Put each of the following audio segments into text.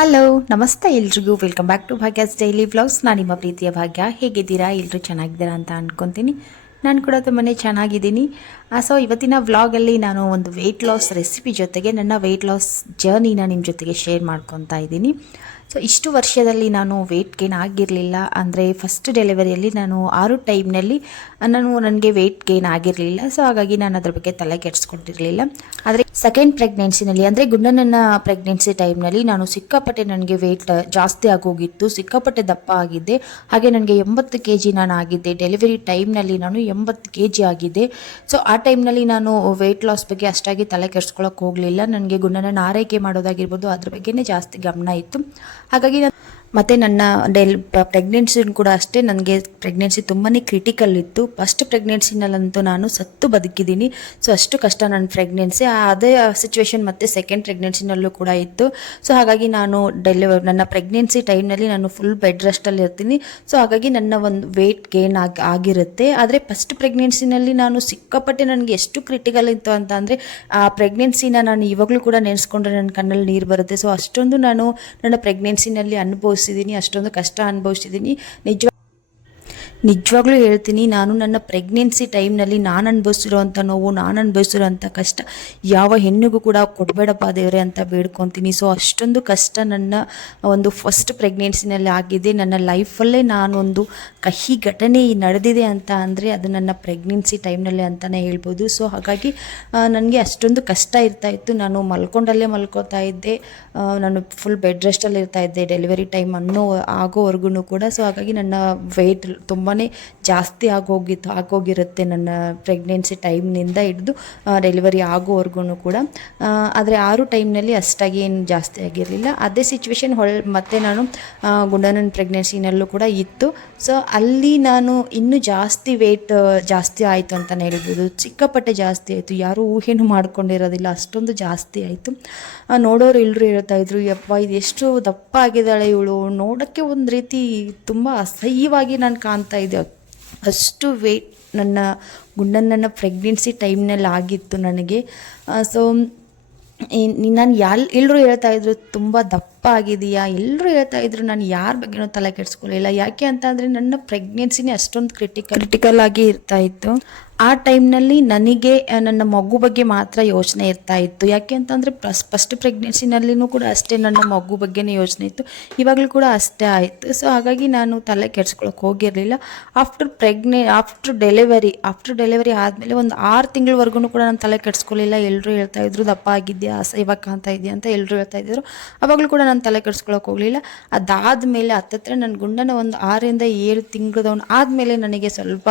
Hello ನಮಸ್ತೆ ಎಲ್ರಿಗೂ welcome back to Bhagya's daily vlogs. ನಾನು ನಿಮ್ಮ ಪ್ರೀತಿಯ ಭಾಗ್ಯ. ಹೇಗಿದ್ದೀರಾ? ಎಲ್ಲರೂ ಚೆನ್ನಾಗಿದ್ದೀರಾ ಅಂತ ಅಂದ್ಕೊತೀನಿ. ನಾನು ಕೂಡ ತುಂಬಾ ಚೆನ್ನಾಗಿದ್ದೀನಿ. ಸೊ ಇವತ್ತಿನ ವ್ಲಾಗಲ್ಲಿ ನಾನು ಒಂದು ವೆಯ್ಟ್ ಲಾಸ್ ರೆಸಿಪಿ ಜೊತೆಗೆ ನನ್ನ ವೆಯ್ಟ್ ಲಾಸ್ ಜರ್ನಿನ ನಿಮ್ಮ ಜೊತೆಗೆ ಶೇರ್ ಮಾಡ್ಕೊತಾ ಇದ್ದೀನಿ. ಸೊ ಇಷ್ಟು ವರ್ಷದಲ್ಲಿ ನಾನು ವೆಯ್ಟ್ ಗೇನ್ ಆಗಿರಲಿಲ್ಲ. ಅಂದರೆ ಫಸ್ಟ್ ಡೆಲಿವರಿಯಲ್ಲಿ ನಾನು 6 ಟೈಮ್ನಲ್ಲಿ ನನಗೆ ವೆಯ್ಟ್ ಗೇನ್ ಆಗಿರಲಿಲ್ಲ. ಸೊ ಹಾಗಾಗಿ ನಾನು ಅದ್ರ ಬಗ್ಗೆ ತಲೆ ಕೆಡಿಸ್ಕೊಂಡಿರಲಿಲ್ಲ. ಆದರೆ ಸೆಕೆಂಡ್ ಪ್ರೆಗ್ನೆನ್ಸಿನಲ್ಲಿ ಅಂದರೆ ಗುಂಡನನ್ನ ಪ್ರೆಗ್ನೆನ್ಸಿ ಟೈಮ್ನಲ್ಲಿ ನಾನು ಸಿಕ್ಕಾಪಟ್ಟೆ ನನಗೆ ವೆಯ್ಟ್ ಜಾಸ್ತಿ ಆಗೋಗಿತ್ತು. ಸಿಕ್ಕಾಪಟ್ಟೆ ದಪ್ಪ ಆಗಿದ್ದೆ. ಹಾಗೆ ನನಗೆ 80 kg ನಾನು ಆಗಿದ್ದೆ. ಡೆಲಿವರಿ ಟೈಮ್ನಲ್ಲಿ ನಾನು 80 kg ಆಗಿದ್ದೆ. ಸೊ ಆ ಟೈಮ್ನಲ್ಲಿ ನಾನು ವೆಯ್ಟ್ ಲಾಸ್ ಬಗ್ಗೆ ಅಷ್ಟಾಗಿ ತಲೆ ಕೆಡಿಸ್ಕೊಳ್ಳೋಕೆ ಹೋಗಲಿಲ್ಲ. ನನಗೆ ಗುಂಡನನ್ನ ಆರೈಕೆ ಮಾಡೋದಾಗಿರ್ಬೋದು ಅದ್ರ ಬಗ್ಗೆನೇ ಜಾಸ್ತಿ ಗಮನ ಇತ್ತು. ಹಾಗಾಗಿ ಮತ್ತು ನನ್ನ ಪ್ರೆಗ್ನೆನ್ಸಿ ಕೂಡ ಅಷ್ಟೇ. ನನಗೆ ಪ್ರೆಗ್ನೆನ್ಸಿ ತುಂಬಾ ಕ್ರಿಟಿಕಲ್ ಇತ್ತು. ಫಸ್ಟ್ ಪ್ರೆಗ್ನೆನ್ಸಿನಲ್ಲಂತೂ ನಾನು ಸತ್ತು ಬದುಕಿದ್ದೀನಿ. ಸೊ ಅಷ್ಟು ಕಷ್ಟ ನನ್ನ ಪ್ರೆಗ್ನೆನ್ಸಿ. ಅದೇ ಸಿಚುವೇಶನ್ ಮತ್ತು ಸೆಕೆಂಡ್ ಪ್ರೆಗ್ನೆನ್ಸಿನಲ್ಲೂ ಕೂಡ ಇತ್ತು. ಸೊ ಹಾಗಾಗಿ ನಾನು ನನ್ನ ಪ್ರೆಗ್ನೆನ್ಸಿ ಟೈಮ್ನಲ್ಲಿ ನಾನು ಫುಲ್ ಬೆಡ್ ರೆಸ್ಟಲ್ಲಿ ಇರ್ತೀನಿ. ಸೊ ಹಾಗಾಗಿ ನನ್ನ ಒಂದು ವೆಯ್ಟ್ ಗೇನ್ ಆಗಿರುತ್ತೆ. ಆದರೆ ಫಸ್ಟ್ ಪ್ರೆಗ್ನೆನ್ಸಿನಲ್ಲಿ ನಾನು ಸಿಕ್ಕಾಪಟ್ಟೆ ನನಗೆ ಎಷ್ಟು ಕ್ರಿಟಿಕಲ್ ಇತ್ತು ಅಂತ ಅಂದರೆ ಆ ಪ್ರೆಗ್ನೆನ್ಸಿನ ನಾನು ಇವಾಗಲೂ ಕೂಡ ನೆನೆಸ್ಕೊಂಡ್ರೆ ನನ್ನ ಕಣ್ಣಲ್ಲಿ ನೀರು ಬರುತ್ತೆ. ಸೊ ಅಷ್ಟೊಂದು ನಾನು ನನ್ನ ಪ್ರೆಗ್ನೆನ್ಸಿನಲ್ಲಿ ಅಷ್ಟೊಂದು ಕಷ್ಟ ಅನುಭವಿಸಿದ್ದೀನಿ. ನಿಜವಾಗ್ಲೂ ಹೇಳ್ತೀನಿ, ನಾನು ನನ್ನ ಪ್ರೆಗ್ನೆನ್ಸಿ ಟೈಮ್ನಲ್ಲಿ ನಾನು ಅನುಭವಿಸಿರೋವಂಥ ನೋವು, ನಾನು ಅನುಭವಿಸಿರೋವಂಥ ಕಷ್ಟ ಯಾವ ಹೆಣ್ಣಿಗೂ ಕೂಡ ಕೊಡಬೇಡಪ್ಪ ದೇವರೇ ಅಂತ ಬೇಡ್ಕೊತೀನಿ. ಸೊ ಅಷ್ಟೊಂದು ಕಷ್ಟ ನನ್ನ ಒಂದು ಫಸ್ಟ್ ಪ್ರೆಗ್ನೆನ್ಸಿನಲ್ಲಿ ಆಗಿದೆ. ನನ್ನ ಲೈಫಲ್ಲೇ ನಾನೊಂದು ಕಹಿ ಘಟನೆ ನಡೆದಿದೆ ಅಂತ ಅಂದರೆ ಅದು ನನ್ನ ಪ್ರೆಗ್ನೆನ್ಸಿ ಟೈಮ್ನಲ್ಲೇ ಅಂತಲೇ ಹೇಳ್ಬೋದು. ಸೊ ಹಾಗಾಗಿ ನನಗೆ ಅಷ್ಟೊಂದು ಕಷ್ಟ ಇರ್ತಾಯಿತ್ತು. ನಾನು ಮಲ್ಕೊಂಡಲ್ಲೇ ಮಲ್ಕೋತಾ ಇದ್ದೆ. ನಾನು ಫುಲ್ ಬೆಡ್ ರೆಸ್ಟಲ್ಲಿ ಇರ್ತಾಯಿದ್ದೆ ಡೆಲಿವರಿ ಟೈಮ್ ಆಗೋವರೆಗೂ ಕೂಡ. ಸೊ ಹಾಗಾಗಿ ನನ್ನ ವೆಯ್ಟ್ ತುಂಬಾ ಜಾಸ್ತಿ ಆಗೋಗಿರುತ್ತೆ ನನ್ನ ಪ್ರೆಗ್ನೆನ್ಸಿ ಟೈಮ್ನಿಂದ ಹಿಡಿದು ಡೆಲಿವರಿ ಆಗೋವರೆಗೂ ಕೂಡ. ಆದರೆ 6 ಟೈಮ್ನಲ್ಲಿ ಅಷ್ಟಾಗಿ ಏನು ಜಾಸ್ತಿ ಆಗಿರಲಿಲ್ಲ. ಅದೇ ಸಿಚುವೇಶನ್ ಮತ್ತೆ ನಾನು ಗುಂಡನನ್ನ ಪ್ರೆಗ್ನೆನ್ಸಿನಲ್ಲೂ ಕೂಡ ಇತ್ತು. ಸೊ ಅಲ್ಲಿ ನಾನು ಇನ್ನೂ ಜಾಸ್ತಿ ವೆಯ್ಟ್ ಜಾಸ್ತಿ ಆಯಿತು ಅಂತಲೇ ಹೇಳ್ಬೋದು. ಸಿಕ್ಕಾಪಟ್ಟೆ ಜಾಸ್ತಿ ಆಯಿತು. ಯಾರೂ ಊಹೆನೂ ಮಾಡ್ಕೊಂಡಿರೋದಿಲ್ಲ, ಅಷ್ಟೊಂದು ಜಾಸ್ತಿ ಆಯಿತು. ನೋಡೋರು ಎಲ್ಲರೂ ಹೇಳ್ತಾಯಿದ್ರು, ಯಪ್ಪ ಇದು ಎಷ್ಟು ದಪ್ಪ ಆಗಿದ್ದಾಳೆ ಇವಳು, ನೋಡೋಕ್ಕೆ ಒಂದು ರೀತಿ ತುಂಬ ಅಸಹ್ಯವಾಗಿ ನಾನು ಕಾಣ್ತಾ ಇದ್ದೆ. ಅಷ್ಟು ವೆಯ್ಟ್ ನನ್ನ ಗುಂಡನನ್ನ ಪ್ರೆಗ್ನೆನ್ಸಿ ಟೈಮ್ನಲ್ಲಿ ಆಗಿತ್ತು ನನಗೆ. ಸೊ ನಾನು ಎಲ್ಲರೂ ಹೇಳ್ತಾಯಿದ್ರು ತುಂಬ ದಪ್ಪ ಆಗಿದೆಯಾ, ಎಲ್ಲರೂ ಹೇಳ್ತಾಯಿದ್ರು. ನಾನು ಯಾರ ಬಗ್ಗೆನೂ ತಲೆ ಕೆಡಿಸ್ಕೊಳ್ಳಿಲ್ಲ. ಯಾಕೆ ಅಂತ ಅಂದರೆ ನನ್ನ ಪ್ರೆಗ್ನೆನ್ಸಿನೇ ಅಷ್ಟೊಂದು ಕ್ರಿಟಿಕಲ್ ಆಗಿ ಇರ್ತಾಯಿತ್ತು. ಆ ಟೈಮ್ನಲ್ಲಿ ನನಗೆ ನನ್ನ ಮಗು ಬಗ್ಗೆ ಮಾತ್ರ ಯೋಚನೆ ಇರ್ತಾಯಿತ್ತು. ಯಾಕೆ ಅಂತಂದರೆ ಫಸ್ಟ್ ಪ್ರೆಗ್ನೆನ್ಸಿನಲ್ಲಿನೂ ಕೂಡ ಅಷ್ಟೇ ನನ್ನ ಮಗು ಬಗ್ಗೆನೇ ಯೋಚನೆ ಇತ್ತು. ಇವಾಗಲೂ ಕೂಡ ಅಷ್ಟೇ ಆಯಿತು. ಸೊ ಹಾಗಾಗಿ ನಾನು ತಲೆ ಕೆಡಿಸ್ಕೊಳಕ್ಕೆ ಹೋಗಿರಲಿಲ್ಲ. ಆಫ್ಟರ್ ಡೆಲಿವರಿ ಆದಮೇಲೆ ಒಂದು 6 ತಿಂಗಳವರೆಗೂ ಕೂಡ ನಾನು ತಲೆ ಕೆಡಿಸ್ಕೊಳ್ಳಿಲ್ಲ. ಎಲ್ಲರೂ ಹೇಳ್ತಾಯಿದ್ರು ದಪ್ಪ ಆಗಿದೆಯಾ, ಅಸಹ್ಯವಾಗಿ ಕಾಣ್ತಾ ಇದೆಯಾ ಅಂತ ಎಲ್ಲರೂ ಹೇಳ್ತಾಯಿದ್ರು. ಆವಾಗಲೂ ಕೂಡ ನಾನು ತಲೆ ಕೆಡಿಸ್ಕೊಳಕ್ಕೆ ಹೋಗಲಿಲ್ಲ. ಅದಾದಮೇಲೆ ಹತ್ತತ್ರ ನನ್ನ ಗುಂಡನ ಒಂದು 6ರಿಂದ 7 ತಿಂಗಳದವನು ಆದಮೇಲೆ ನನಗೆ ಸ್ವಲ್ಪ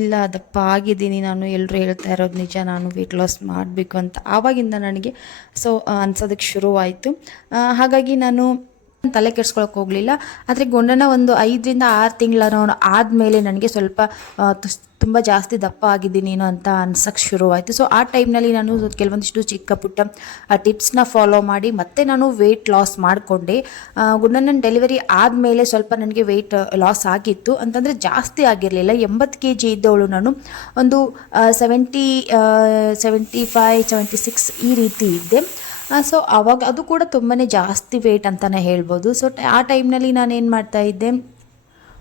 ಇಲ್ಲ ದಪ್ಪ ಆಗಿದ್ದೀನಿ ನಾನು, ಎಲ್ಲರೂ ಹೇಳ್ತಾ ಇರೋದು ನಿಜ, ನಾನು ವೆಯ್ಟ್ ಲಾಸ್ ಮಾಡಬೇಕು ಅಂತ ಆವಾಗಿಂದ ನನಗೆ ಅನ್ಸೋದಕ್ಕೆ ಶುರುವಾಯಿತು. ಹಾಗಾಗಿ ನಾನು ತಲೆ ಕೆಡಿಸ್ಕೊಳಕ್ಕೆ ಹೋಗಲಿಲ್ಲ. ಆದರೆ ಗುಂಡನ ಒಂದು 5ರಿಂದ 6 ತಿಂಗಳ ಆದಮೇಲೆ ನನಗೆ ಸ್ವಲ್ಪ ತುಂಬ ಜಾಸ್ತಿ ದಪ್ಪ ಆಗಿದ್ದೀನಿ ಅಂತ ಅನ್ಸೋಕ್ಕೆ ಶುರುವಾಯಿತು. ಸೊ ಆ ಟೈಮ್ನಲ್ಲಿ ನಾನು ಕೆಲವೊಂದಿಷ್ಟು ಚಿಕ್ಕ ಪುಟ್ಟ ಟಿಪ್ಸ್ನ ಫಾಲೋ ಮಾಡಿ ಮತ್ತೆ ನಾನು ವೆಯ್ಟ್ ಲಾಸ್ ಮಾಡಿಕೊಂಡೆ. ಗುಂಡನ ಡೆಲಿವರಿ ಆದಮೇಲೆ ಸ್ವಲ್ಪ ನನಗೆ ವೆಯ್ಟ್ ಲಾಸ್ ಆಗಿತ್ತು, ಅಂತಂದರೆ ಜಾಸ್ತಿ ಆಗಿರಲಿಲ್ಲ. 80 kg ಇದ್ದವಳು ನಾನು ಒಂದು 75-76 ಈ ರೀತಿ ಇದ್ದೆ. ಸೊ ಆವಾಗ ಅದು ಕೂಡ ತುಂಬಾ ಜಾಸ್ತಿ ವೆಯ್ಟ್ ಅಂತಲೇ ಹೇಳ್ಬೋದು. ಸೊ ಆ ಟೈಮ್ನಲ್ಲಿ ನಾನೇನು ಮಾಡ್ತಾಯಿದ್ದೆ,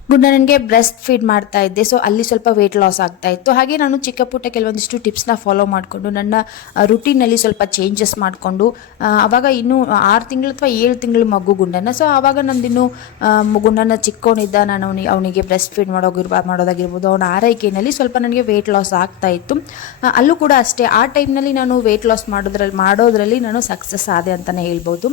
ಗುಂಡನಿಗೆ ಬ್ರೆಸ್ಟ್ ಫೀಡ್ ಮಾಡ್ತಾ ಇದ್ದೆ. ಸೊ ಅಲ್ಲಿ ಸ್ವಲ್ಪ ವೆಯ್ಟ್ ಲಾಸ್ ಆಗ್ತಾಯಿತ್ತು. ಹಾಗೆ ನಾನು ಚಿಕ್ಕ ಪುಟ್ಟ ಕೆಲವೊಂದಿಷ್ಟು ಟಿಪ್ಸ್ನ ಫಾಲೋ ಮಾಡಿಕೊಂಡು ನನ್ನ ರುಟೀನಲ್ಲಿ ಸ್ವಲ್ಪ ಚೇಂಜಸ್ ಮಾಡಿಕೊಂಡು ಆವಾಗ ಇನ್ನೂ 6 ತಿಂಗಳು ಅಥವಾ 7 ತಿಂಗಳು ಮಗು ಗುಂಡನ. ಸೊ ಆವಾಗ ನಂದಿನ್ನು ಗುಂಡನ ಚಿಕ್ಕವನಿದ್ದ. ನಾನು ಅವನಿಗೆ ಬ್ರೆಸ್ಟ್ ಫೀಡ್ ಮಾಡೋದಾಗಿರ್ಬೋದು, ಅವನ ಆರೈಕೆಯಲ್ಲಿ ಸ್ವಲ್ಪ ನನಗೆ ವೆಯ್ಟ್ ಲಾಸ್ ಆಗ್ತಾಯಿತ್ತು. ಅಲ್ಲೂ ಕೂಡ ಅಷ್ಟೇ ಆ ಟೈಮ್ನಲ್ಲಿ ನಾನು ವೆಯ್ಟ್ ಲಾಸ್ ಮಾಡೋದ್ರಲ್ಲಿ ನಾನು ಸಕ್ಸಸ್ ಆದೆ ಅಂತಲೇ ಹೇಳ್ಬೋದು.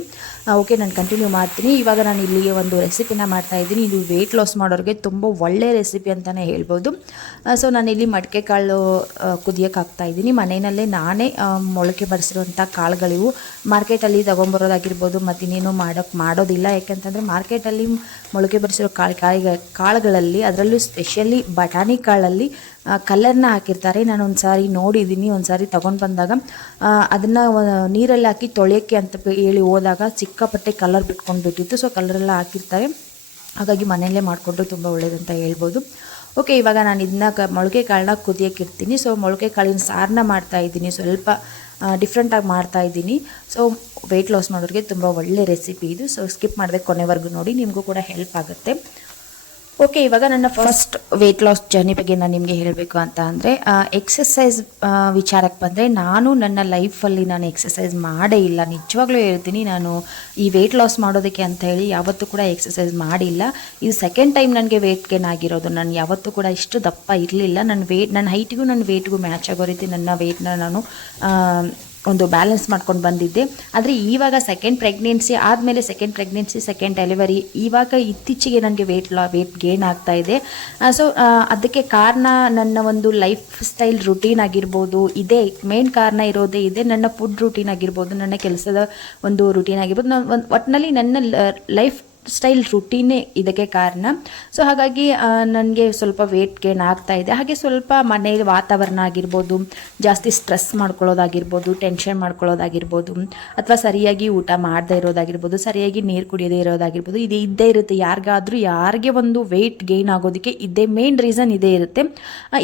ಓಕೆ, ನಾನು ಕಂಟಿನ್ಯೂ ಮಾಡ್ತೀನಿ. ಇವಾಗ ನಾನು ಇಲ್ಲಿ ಒಂದು ರೆಸಿಪಿನ ಮಾಡ್ತಾಯಿದ್ದೀನಿ. ಇದು ವೆಯ್ಟ್ ಲಾಸ್ ಮಾಡೋರಿಗೆ ತುಂಬ ಒಳ್ಳೆಯ ರೆಸಿಪಿ ಅಂತಲೇ ಹೇಳ್ಬೋದು. ಸೊ ನಾನಿಲ್ಲಿ ಮಡಿಕೆ ಕಾಳು ಕುದಿಯೋಕೆ ಹಾಕ್ತಾಯಿದ್ದೀನಿ. ಮನೆಯಲ್ಲೇ ನಾನೇ ಮೊಳಕೆ ಬರೆಸಿರುವಂಥ ಕಾಳುಗಳಿವು. ಮಾರ್ಕೆಟಲ್ಲಿ ತೊಗೊಂಬರೋದಾಗಿರ್ಬೋದು ಮತ್ತಿನ್ನೇನು ಮಾಡೋದಿಲ್ಲ. ಯಾಕೆಂತಂದರೆ ಮಾರ್ಕೆಟಲ್ಲಿ ಮೊಳಕೆ ಬರೆಸಿರೋ ಕಾಳುಗಳಲ್ಲಿ ಅದರಲ್ಲೂ ಸ್ಪೆಷಲಿ ಬಟಾಣಿ ಕಾಳಲ್ಲಿ ಕಲರ್ನ ಹಾಕಿರ್ತಾರೆ. ನಾನು ಒಂದು ಸಾರಿ ನೋಡಿದ್ದೀನಿ. ಒಂದು ಸಾರಿ ತೊಗೊಂಡು ಬಂದಾಗ ಅದನ್ನು ನೀರಲ್ಲಿ ಹಾಕಿ ತೊಳೆಯೋಕ್ಕೆ ಅಂತ ಹೇಳಿ ಹೋದಾಗ ಸಿಕ್ಕಾಪಟ್ಟೆ ಕಲರ್ ಬಿಟ್ಕೊಂಡ್ಬಿಟ್ಟಿತ್ತು. ಸೊ ಕಲರೆಲ್ಲ ಹಾಕಿರ್ತಾರೆ. ಹಾಗಾಗಿ ಮನೆಯಲ್ಲೇ ಮಾಡಿಕೊಂಡ್ರೆ ತುಂಬ ಒಳ್ಳೆಯದಂತ ಹೇಳ್ಬೋದು. ಓಕೆ, ಇವಾಗ ನಾನು ಇದನ್ನ ಮೊಳಕೆ ಕಾಳನ್ನ ಕುದಿಯೋಕೆ ಇಡ್ತೀನಿ. ಸೊ ಮೊಳಕೆ ಕಾಳಿನ ಸಾರನ್ನ ಮಾಡ್ತಾಯಿದ್ದೀನಿ. ಸ್ವಲ್ಪ ಡಿಫ್ರೆಂಟಾಗಿ ಮಾಡ್ತಾಯಿದ್ದೀನಿ. ಸೊ ವೆಯ್ಟ್ ಲಾಸ್ ಮಾಡೋರಿಗೆ ತುಂಬ ಒಳ್ಳೆ ರೆಸಿಪಿ ಇದು. ಸೊ ಸ್ಕಿಪ್ ಮಾಡದೆ ಕೊನೆವರೆಗೂ ನೋಡಿ, ನಿಮಗೂ ಕೂಡ ಹೆಲ್ಪ್ ಆಗುತ್ತೆ. ಓಕೆ, ಇವಾಗ ನನ್ನ ಫಸ್ಟ್ ವೆಯ್ಟ್ ಲಾಸ್ ಜರ್ನಿ ಬಗ್ಗೆ ನಾನು ನಿಮಗೆ ಹೇಳಬೇಕು ಅಂತ ಅಂದರೆ, ಎಕ್ಸಸೈಸ್ ವಿಚಾರಕ್ಕೆ ಬಂದರೆ ನಾನು ನನ್ನ ಲೈಫಲ್ಲಿ ನಾನು ಎಕ್ಸಸೈಸ್ ಮಾಡೇ ಇಲ್ಲ. ನಿಜವಾಗ್ಲೂ ಹೇಳ್ತೀನಿ, ನಾನು ಈ ವೆಯ್ಟ್ ಲಾಸ್ ಮಾಡೋದಕ್ಕೆ ಅಂತ ಹೇಳಿ ಯಾವತ್ತೂ ಕೂಡ ಎಕ್ಸಸೈಸ್ ಮಾಡಿಲ್ಲ. ಇದು ಸೆಕೆಂಡ್ ಟೈಮ್ ನನಗೆ ವೆಯ್ಟ್ ಗೇನ್ ಆಗಿರೋದು. ನಾನು ಯಾವತ್ತೂ ಕೂಡ ಇಷ್ಟು ದಪ್ಪ ಇರಲಿಲ್ಲ. ನನ್ನ ಹೈಟಿಗೂ ನನ್ನ ವೆಯ್ಟ್ಗೂ ಮ್ಯಾಚ್ ಆಗೋ ರೀತಿ ನನ್ನ ವೆಯ್ಟ್ನ ನಾನು ಒಂದು ಬ್ಯಾಲೆನ್ಸ್ ಮಾಡ್ಕೊಂಡು ಬಂದಿದ್ದೆ. ಆದರೆ ಇವಾಗ ಸೆಕೆಂಡ್ ಪ್ರೆಗ್ನೆನ್ಸಿ ಆದಮೇಲೆ, ಸೆಕೆಂಡ್ ಡೆಲಿವರಿ, ಇವಾಗ ಇತ್ತೀಚೆಗೆ ನನಗೆ ವೆಯ್ಟ್ ಗೇನ್ ಆಗ್ತಾ ಇದೆ. ಸೊ ಅದಕ್ಕೆ ಕಾರಣ ನನ್ನ ಒಂದು ಲೈಫ್ ಸ್ಟೈಲ್ ರುಟೀನ್ ಆಗಿರ್ಬೋದು. ಇದೇ ಮೇನ್ ಕಾರಣ ಇರೋದೇ ಇದೆ. ನನ್ನ ಫುಡ್ ರುಟೀನ್ ಆಗಿರ್ಬೋದು, ನನ್ನ ಕೆಲಸದ ಒಂದು ರುಟೀನ್ ಆಗಿರ್ಬೋದು, ಒಟ್ಟಿನಲ್ಲಿ ನನ್ನ ಲೈಫ್ ಸ್ಟೈಲ್ ರುಟೀನೇ ಇದಕ್ಕೆ ಕಾರಣ. ಸೊ ಹಾಗಾಗಿ ನನಗೆ ಸ್ವಲ್ಪ ವೆಯ್ಟ್ ಗೇನ್ ಆಗ್ತಾ ಇದೆ. ಹಾಗೆ ಸ್ವಲ್ಪ ಮನೆಯಲ್ಲಿ ವಾತಾವರಣ ಆಗಿರ್ಬೋದು, ಜಾಸ್ತಿ ಸ್ಟ್ರೆಸ್ ಮಾಡ್ಕೊಳ್ಳೋದಾಗಿರ್ಬೋದು, ಟೆನ್ಷನ್ ಮಾಡ್ಕೊಳ್ಳೋದಾಗಿರ್ಬೋದು, ಅಥವಾ ಸರಿಯಾಗಿ ಊಟ ಮಾಡದೇ ಇರೋದಾಗಿರ್ಬೋದು, ಸರಿಯಾಗಿ ನೀರು ಕುಡಿಯೋದೇ ಇರೋದಾಗಿರ್ಬೋದು, ಇದು ಇದ್ದೇ ಇರುತ್ತೆ. ಯಾರಿಗೆ ಒಂದು ವೆಯ್ಟ್ ಗೇನ್ ಆಗೋದಕ್ಕೆ ಇದೇ ಮೇನ್ ರೀಸನ್ ಇದೇ ಇರುತ್ತೆ.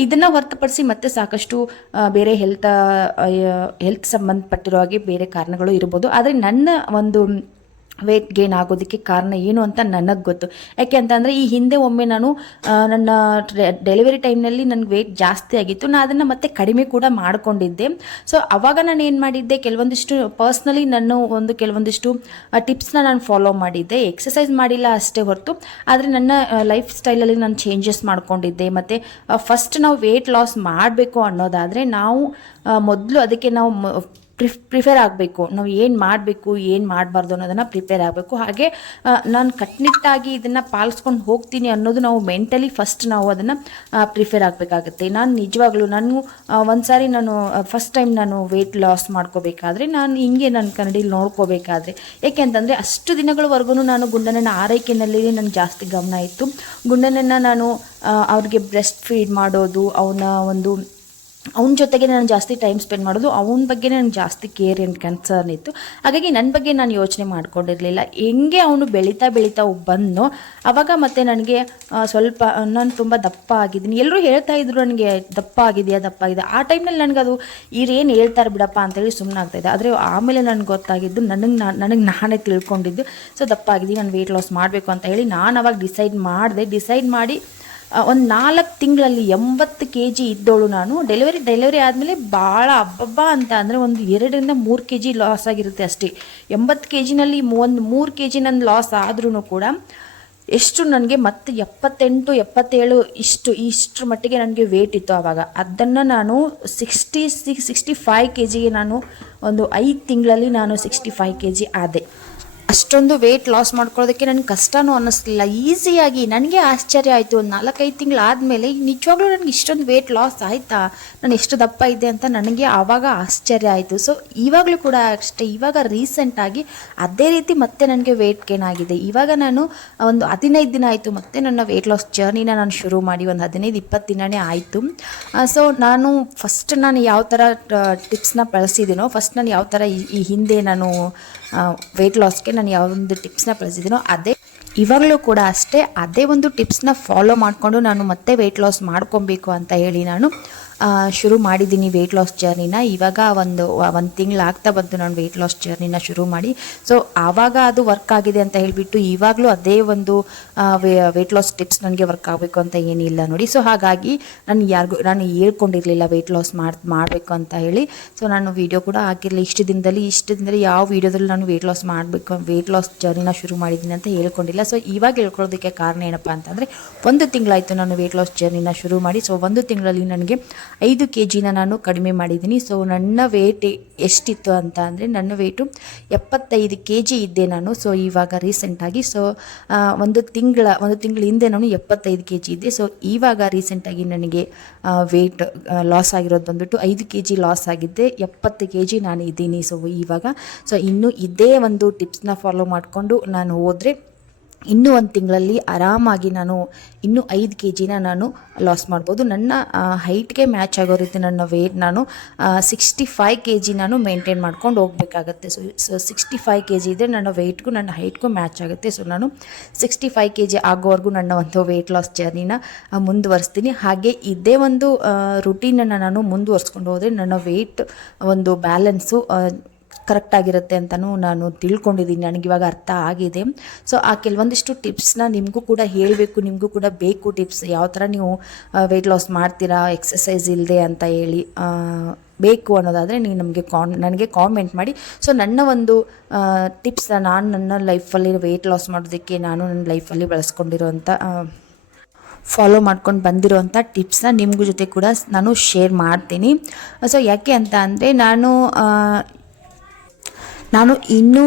ಇದನ್ನು ಹೊರತುಪಡಿಸಿ ಮತ್ತೆ ಸಾಕಷ್ಟು ಬೇರೆ ಹೆಲ್ತ್ ಸಂಬಂಧಪಟ್ಟಿರೋ ಹಾಗೆ ಬೇರೆ ಕಾರಣಗಳು ಇರ್ಬೋದು. ಆದರೆ ನನ್ನ ಒಂದು ವೆಯ್ಟ್ ಗೇನ್ ಆಗೋದಕ್ಕೆ ಕಾರಣ ಏನು ಅಂತ ನನಗೆ ಗೊತ್ತು. ಯಾಕೆ ಅಂತಂದರೆ, ಈ ಹಿಂದೆ ಒಮ್ಮೆ ನಾನು ನನ್ನ ಡೆಲಿವರಿ ಟೈಮ್ನಲ್ಲಿ ನನಗೆ ವೆಯ್ಟ್ ಜಾಸ್ತಿ ಆಗಿತ್ತು. ನಾನು ಅದನ್ನು ಮತ್ತೆ ಕಡಿಮೆ ಕೂಡ ಮಾಡಿಕೊಂಡಿದ್ದೆ. ಸೊ ಆವಾಗ ನಾನು ಏನು ಮಾಡಿದ್ದೆ, ಪರ್ಸ್ನಲಿ ಕೆಲವೊಂದಿಷ್ಟು ಟಿಪ್ಸ್ನ ನಾನು ಫಾಲೋ ಮಾಡಿದ್ದೆ. ಎಕ್ಸಸೈಸ್ ಮಾಡಿಲ್ಲ ಅಷ್ಟೇ ಹೊರತು, ಆದರೆ ನನ್ನ ಲೈಫ್ ಸ್ಟೈಲಲ್ಲಿ ನಾನು ಚೇಂಜಸ್ ಮಾಡ್ಕೊಂಡಿದ್ದೆ. ಮತ್ತು ಫಸ್ಟ್ ನಾವು ವೆಯ್ಟ್ ಲಾಸ್ ಮಾಡಬೇಕು ಅನ್ನೋದಾದರೆ, ನಾವು ಮೊದಲು ಅದಕ್ಕೆ ನಾವು ಪ್ರಿಫೇರ್ ಆಗಬೇಕು. ನಾವು ಏನು ಮಾಡಬೇಕು, ಏನು ಮಾಡಬಾರ್ದು ಅನ್ನೋದನ್ನು ಪ್ರಿಪೇರ್ ಆಗಬೇಕು. ಹಾಗೆ ನಾನು ಕಟ್ನಿಟ್ಟಾಗಿ ಇದನ್ನು ಪಾಲಿಸ್ಕೊಂಡು ಹೋಗ್ತೀನಿ ಅನ್ನೋದು ನಾವು ಮೆಂಟಲಿ ಫಸ್ಟ್ ನಾವು ಅದನ್ನು ಪ್ರಿಫೇರ್ ಆಗಬೇಕಾಗುತ್ತೆ. ನಾನು ನಿಜವಾಗ್ಲೂ ಒಂದು ಸಾರಿ ಫಸ್ಟ್ ಟೈಮ್ ನಾನು ವೆಯ್ಟ್ ಲಾಸ್ ಮಾಡ್ಕೋಬೇಕಾದ್ರೆ, ನಾನು ಹಿಂಗೆ ನನ್ನ ಕನ್ನಡಿಲಿ ನೋಡ್ಕೋಬೇಕಾದ್ರೆ, ಏಕೆ ಅಂತಂದರೆ ಅಷ್ಟು ದಿನಗಳವರೆಗೂ ನಾನು ಗುಂಡನನ್ನ ಆರೈಕೆಯಲ್ಲಿ ನನಗೆ ಜಾಸ್ತಿ ಗಮನ ಇತ್ತು. ಗುಂಡನನ್ನು ನಾನು ಅವ್ರಿಗೆ ಬ್ರೆಸ್ಟ್ ಫೀಡ್ ಮಾಡೋದು, ಅವನ ಜೊತೆಗೆ ನಾನು ಜಾಸ್ತಿ ಟೈಮ್ ಸ್ಪೆಂಡ್ ಮಾಡೋದು, ಅವನ ಬಗ್ಗೆ ನನಗೆ ಜಾಸ್ತಿ ಕೇರ್ ಆ್ಯಂಡ್ ಕನ್ಸರ್ನ್ ಇತ್ತು. ಹಾಗಾಗಿ ನನ್ನ ಬಗ್ಗೆ ನಾನು ಯೋಚನೆ ಮಾಡ್ಕೊಂಡಿರಲಿಲ್ಲ. ಹೆಂಗೆ ಅವನು ಬೆಳೀತಾ ಬಂದನೋ ಆವಾಗ ಮತ್ತೆ ನನಗೆ ಸ್ವಲ್ಪ ನಾನು ತುಂಬ ದಪ್ಪ ಆಗಿದ್ದೀನಿ. ಎಲ್ಲರೂ ಹೇಳ್ತಾ ಇದ್ರು ನನಗೆ ದಪ್ಪ ಆಗಿದೆಯಾ. ಆ ಟೈಮ್ನಲ್ಲಿ ನನಗದು ಇವ್ರೇನು ಹೇಳ್ತಾರೆ ಬಿಡಪ್ಪ ಅಂತೇಳಿ ಸುಮ್ಮನೆ ಆಗ್ತಾಯಿದ್ದೆ. ಆದರೆ ಆಮೇಲೆ ನನಗೆ ಗೊತ್ತಾಗಿದ್ದು, ನನಗೆ ನಾನೇ ತಿಳ್ಕೊಂಡಿದ್ದು, ಸೊ ದಪ್ಪ ಆಗಿದ್ದೀನಿ, ನಾನು ವೆಯ್ಟ್ ಲಾಸ್ ಮಾಡಬೇಕು ಅಂತ ಹೇಳಿ ನಾನು ಅವಾಗ ಡಿಸೈಡ್ ಮಾಡಿ ಒಂದು 4 ತಿಂಗಳಲ್ಲಿ 80 kg ಇದ್ದವಳು ನಾನು. ಡೆಲಿವರಿ ಆದಮೇಲೆ ಭಾಳ ಹಬ್ಬ ಅಂತ ಅಂದರೆ ಒಂದು 2-3 kg ಲಾಸ್ ಆಗಿರುತ್ತೆ ಅಷ್ಟೇ. 80 kgನಲ್ಲಿ ಒಂದು 3 kg ನನ್ನ ಲಾಸ್ ಆದ್ರೂ ಕೂಡ ಎಷ್ಟು ನನಗೆ ಮತ್ತೆ 78-77 ಇಷ್ಟರ ಮಟ್ಟಿಗೆ ನನಗೆ ವೇಟ್ ಇತ್ತು ಆವಾಗ. ಅದನ್ನು ನಾನು 65 kgಗೆ ನಾನು ಒಂದು 5 ತಿಂಗಳಲ್ಲಿ ನಾನು 65 kg ಆದೆ. ಅಷ್ಟೊಂದು ವೆಯ್ಟ್ ಲಾಸ್ ಮಾಡ್ಕೊಳ್ಳೋದಕ್ಕೆ ನನಗೆ ಕಷ್ಟನೂ ಅನ್ನಿಸ್ಲಿಲ್ಲ. ಈಸಿಯಾಗಿ ನನಗೆ ಆಶ್ಚರ್ಯ ಆಯಿತು. ಒಂದು 4-5 ತಿಂಗಳು ಆದಮೇಲೆ ನಿಜವಾಗ್ಲೂ ನನಗೆ ಇಷ್ಟೊಂದು ವೆಯ್ಟ್ ಲಾಸ್ ಆಯಿತಾ, ನಾನು ಎಷ್ಟು ದಪ್ಪ ಇದ್ದೆ ಅಂತ ನನಗೆ ಆವಾಗ ಆಶ್ಚರ್ಯ ಆಯಿತು. ಸೊ ಇವಾಗಲೂ ಕೂಡ ಅಷ್ಟೇ, ಇವಾಗ ರೀಸೆಂಟಾಗಿ ಅದೇ ರೀತಿ ಮತ್ತೆ ನನಗೆ ವೆಯ್ಟ್ ಗೇನ್ ಆಗಿದೆ. ಇವಾಗ ನಾನು ಒಂದು 15 ದಿನ ಆಯಿತು ಮತ್ತೆ ನನ್ನ ವೆಯ್ಟ್ ಲಾಸ್ ಜರ್ನಿನ ನಾನು ಶುರು ಮಾಡಿ ಒಂದು 15-20 ದಿನವೇ ಆಯಿತು. ಸೊ ನಾನು ಯಾವ ಥರ ಟಿಪ್ಸ್ನ ಬಳಸಿದ್ದೀನೋ, ನಾನು ಯಾವ ಥರ ಈ ಹಿಂದೆ ನಾನು ವೆಯ್ಟ್ ಲಾಸ್ಗೆ ನಾನು ಯಾವೊಂದು ಟಿಪ್ಸ್ನ ಬಳಸಿದ್ದೀನೋ ಇವಾಗಲೂ ಕೂಡ ಅಷ್ಟೇ ಅದೇ ಒಂದು ಟಿಪ್ಸ್ನ ಫಾಲೋ ಮಾಡಿಕೊಂಡು ನಾನು ಮತ್ತೆ ವೆಯ್ಟ್ ಲಾಸ್ ಮಾಡ್ಕೊಬೇಕು ಅಂತ ಹೇಳಿ ನಾನು ಶುರು ಮಾಡಿದ್ದೀನಿ ವೆಯ್ಟ್ ಲಾಸ್ ಜರ್ನಿನ. ಇವಾಗ ಒಂದು ತಿಂಗಳು ಆಗ್ತಾ ಬಂತು ನಾನು ವೆಯ್ಟ್ ಲಾಸ್ ಜರ್ನಿನ ಶುರು ಮಾಡಿ. ಸೊ ಆವಾಗ ಅದು ವರ್ಕ್ ಆಗಿದೆ ಅಂತ ಹೇಳಿಬಿಟ್ಟು ಇವಾಗಲೂ ಅದೇ ಒಂದು ವೆಯ್ಟ್ ಲಾಸ್ ಟಿಪ್ಸ್ ನನಗೆ ವರ್ಕ್ ಆಗಬೇಕು ಅಂತ ಏನಿಲ್ಲ ನೋಡಿ. ಸೊ ಹಾಗಾಗಿ ನಾನು ಹೇಳ್ಕೊಂಡಿರಲಿಲ್ಲ ವೆಯ್ಟ್ ಲಾಸ್ ಮಾಡಬೇಕು ಅಂತ ಹೇಳಿ. ಸೊ ನಾನು ವೀಡಿಯೋ ಕೂಡ ಹಾಕಿರಲಿಲ್ಲ. ಇಷ್ಟು ದಿನದಲ್ಲಿ ಯಾವ ವೀಡಿಯೋದಲ್ಲಿ ನಾನು ವೆಯ್ಟ್ ಲಾಸ್ ಜರ್ನಿನ ಶುರು ಮಾಡಿದ್ದೀನಿ ಅಂತ ಹೇಳ್ಕೊಂಡಿಲ್ಲ. ಸೊ ಇವಾಗ ಹೇಳ್ಕೊಳ್ಳೋದಕ್ಕೆ ಕಾರಣ ಏನಪ್ಪ ಅಂತಂದರೆ, 1 ತಿಂಗಳಾಯಿತು ನಾನು ವೆಯ್ಟ್ ಲಾಸ್ ಜರ್ನಿನ ಶುರು ಮಾಡಿ. ಸೊ 1 ತಿಂಗಳಲ್ಲಿ ನನಗೆ 5 kg ನಾನು ಕಡಿಮೆ ಮಾಡಿದ್ದೀನಿ. ಸೊ ನನ್ನ ವೇಟ್ ಎಷ್ಟಿತ್ತು ಅಂತ ಅಂದರೆ, ನನ್ನ ವೇಟು 75 kg ಇದ್ದೆ ನಾನು. ಸೊ ಇವಾಗ ರೀಸೆಂಟಾಗಿ ಒಂದು ತಿಂಗಳ ಹಿಂದೆ ನಾನು 75 kg ಇದ್ದೆ. ಸೊ ಇವಾಗ ರೀಸೆಂಟಾಗಿ ನನಗೆ ವೇಟ್ ಲಾಸ್ ಆಗಿರೋದು ಬಂದುಬಿಟ್ಟು 5 kg ಲಾಸ್ ಆಗಿದ್ದೆ, 70 kg ನಾನು ಇದ್ದೀನಿ. ಸೊ ಇವಾಗ ಇನ್ನು ಇದೇ ಒಂದು ಟಿಪ್ಸ್ನ ಫಾಲೋ ಮಾಡಿಕೊಂಡು ನಾನು ಹೋದರೆ ಇನ್ನೂ ಒಂದು ತಿಂಗಳಲ್ಲಿ ಆರಾಮಾಗಿ ನಾನು ಇನ್ನೂ 5 ಕೆ ಜಿನ ನಾನು ಲಾಸ್ ಮಾಡ್ಬೋದು. ನನ್ನ ಹೈಟ್ಗೆ ಮ್ಯಾಚ್ ಆಗೋ ರೀತಿ ನನ್ನ ವೆಯ್ಟ್ ನಾನು 65 ಕೆ ಜಿ ನಾನು ಮೇಂಟೈನ್ ಮಾಡ್ಕೊಂಡು ಹೋಗಬೇಕಾಗತ್ತೆ. ಸೊ 65 ಕೆ ಜಿ ಇದ್ದರೆ ನನ್ನ ವೆಯ್ಟ್ಗೂ ನನ್ನ ಹೈಟ್ಗೂ ಮ್ಯಾಚ್ ಆಗುತ್ತೆ. ಸೊ ನಾನು 65 ಕೆ ಜಿ ಆಗೋವರೆಗೂ ನನ್ನ ಒಂದು ವೆಯ್ಟ್ ಲಾಸ್ ಜರ್ನಿನ ಮುಂದುವರಿಸ್ತೀನಿ. ಹಾಗೆ ಇದೇ ಒಂದು ರುಟೀನನ್ನು ನಾನು ಮುಂದುವರಿಸ್ಕೊಂಡು ಹೋದರೆ ನನ್ನ ವೆಯ್ಟ್ ಒಂದು ಬ್ಯಾಲೆನ್ಸು ಕರೆಕ್ಟಾಗಿರುತ್ತೆ ಅಂತಲೂ ನಾನು ತಿಳ್ಕೊಂಡಿದ್ದೀನಿ. ನನಗಿವಾಗ ಅರ್ಥ ಆಗಿದೆ. ಸೊ ಆ ಕೆಲವೊಂದಿಷ್ಟು ಟಿಪ್ಸ್ನ ನಿಮಗೂ ಕೂಡ ಹೇಳಬೇಕು, ನಿಮಗೂ ಕೂಡ ಬೇಕು ಟಿಪ್ಸ್. ಯಾವ ಥರ ನೀವು ವೆಯ್ಟ್ ಲಾಸ್ ಮಾಡ್ತೀರಾ ಎಕ್ಸಸೈಸ್ ಇಲ್ಲದೆ ಅಂತ ಹೇಳಿ ಬೇಕು ಅನ್ನೋದಾದರೆ ನೀವು ನನಗೆ ಕಾಮೆಂಟ್ ಮಾಡಿ. ಸೊ ನನ್ನ ಒಂದು ಟಿಪ್ಸ್ನ ನಾನು ನನ್ನ ಲೈಫಲ್ಲಿ ವೆಯ್ಟ್ ಲಾಸ್ ಮಾಡೋದಕ್ಕೆ ನಾನು ನನ್ನ ಲೈಫಲ್ಲಿ ಬಳಸ್ಕೊಂಡಿರೋಂಥ ಫಾಲೋ ಮಾಡ್ಕೊಂಡು ಬಂದಿರೋಂಥ ಟಿಪ್ಸ್ನ ನಿಮಗೂ ಜೊತೆ ಕೂಡ ನಾನು ಶೇರ್ ಮಾಡ್ತೀನಿ. ಸೊ ಯಾಕೆ ಅಂತ ಅಂದರೆ ನಾನು ಇನ್ನೂ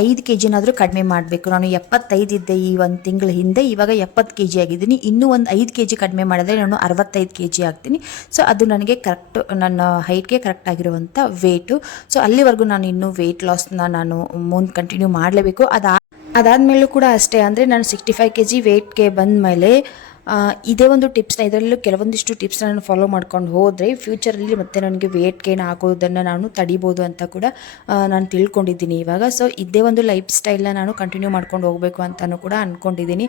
5 ಕೆ ಜಿನಾದರೂ ಕಡಿಮೆ ಮಾಡಬೇಕು. ನಾನು 75 ಇದ್ದೆ ಈ ಒಂದು ತಿಂಗಳ ಹಿಂದೆ, ಇವಾಗ 70 ಕೆ ಜಿ ಆಗಿದ್ದೀನಿ. ಇನ್ನೂ ಒಂದು 5 ಕೆ ಜಿ ಕಡಿಮೆ ಮಾಡಿದ್ರೆ ನಾನು 65 ಕೆ ಜಿ ಆಗ್ತೀನಿ. ಸೊ ಅದು ನನಗೆ ಕರೆಕ್ಟ್, ನನ್ನ ಹೈಟ್ಗೆ ಕರೆಕ್ಟ್ ಆಗಿರುವಂಥ ವೆಯ್ಟು. ಸೊ ಅಲ್ಲಿವರೆಗೂ ನಾನು ಇನ್ನೂ ವೆಯ್ಟ್ ಲಾಸ್ನ ನಾನು ಮುಂದೆ ಕಂಟಿನ್ಯೂ ಮಾಡಲೇಬೇಕು. ಅದಾದಮೇಲೂ ಕೂಡ ಅಷ್ಟೇ. ಅಂದರೆ ನಾನು 65 ಕೆ ಜಿ ವೆಯ್ಟ್ಗೆ ಬಂದ ಮೇಲೆ ಇದೇ ಒಂದು ಟಿಪ್ಸ್ನ, ಇದರಲ್ಲೂ ಕೆಲವೊಂದಿಷ್ಟು ಟಿಪ್ಸ್ನ ನಾನು ಫಾಲೋ ಮಾಡ್ಕೊಂಡು ಹೋದರೆ ಫ್ಯೂಚರಲ್ಲಿ ಮತ್ತೆ ನನಗೆ ವೇಟ್ ಗೇನ್ ಆಗೋದನ್ನು ನಾನು ತಡಿಬೋದು ಅಂತ ಕೂಡ ನಾನು ತಿಳ್ಕೊಂಡಿದ್ದೀನಿ ಇವಾಗ. ಸೊ ಇದೇ ಒಂದು ಲೈಫ್ ಸ್ಟೈಲ್ನ ನಾನು ಕಂಟಿನ್ಯೂ ಮಾಡ್ಕೊಂಡು ಹೋಗಬೇಕು ಅಂತಲೂ ಕೂಡ ಅಂದ್ಕೊಂಡಿದ್ದೀನಿ.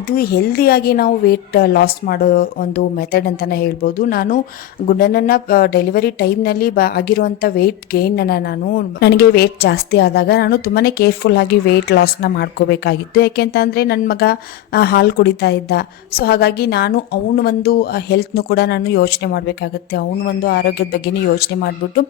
ಇದು ಹೆಲ್ದಿಯಾಗಿ ನಾವು ವೇಟ್ ಲಾಸ್ ಮಾಡೋ ಒಂದು ಮೆಥಡ್ ಅಂತಲೇ ಹೇಳ್ಬೋದು. ನಾನು ಗುಂಡನನ್ನು ಡೆಲಿವರಿ ಟೈಮ್ನಲ್ಲಿ ಆಗಿರುವಂಥ ವೇಟ್ ಗೇನನ್ನು ನನಗೆ ವೇಟ್ ಜಾಸ್ತಿ ಆದಾಗ ನಾನು ತುಂಬಾ ಕೇರ್ಫುಲ್ಲಾಗಿ ವೇಟ್ ಲಾಸ್ನ ಮಾಡ್ಕೋಬೇಕಾಗಿತ್ತು. ಯಾಕೆಂತಂದರೆ ನನ್ನ ಮಗ ಹಾಲು ಕುಡಿತಾ ಇದ್ದ. ಸೊ ಹಾಗಾಗಿ ನಾನು ಅವನ ಒಂದು ಹೆಲ್ತ್ನು ಕೂಡ ನಾನು ಯೋಚನೆ ಮಾಡಬೇಕಾಗುತ್ತೆ. ಅವನ ಒಂದು ಆರೋಗ್ಯದ ಬಗ್ಗೆನೇ ಯೋಚನೆ ಮಾಡಿಬಿಟ್ಟು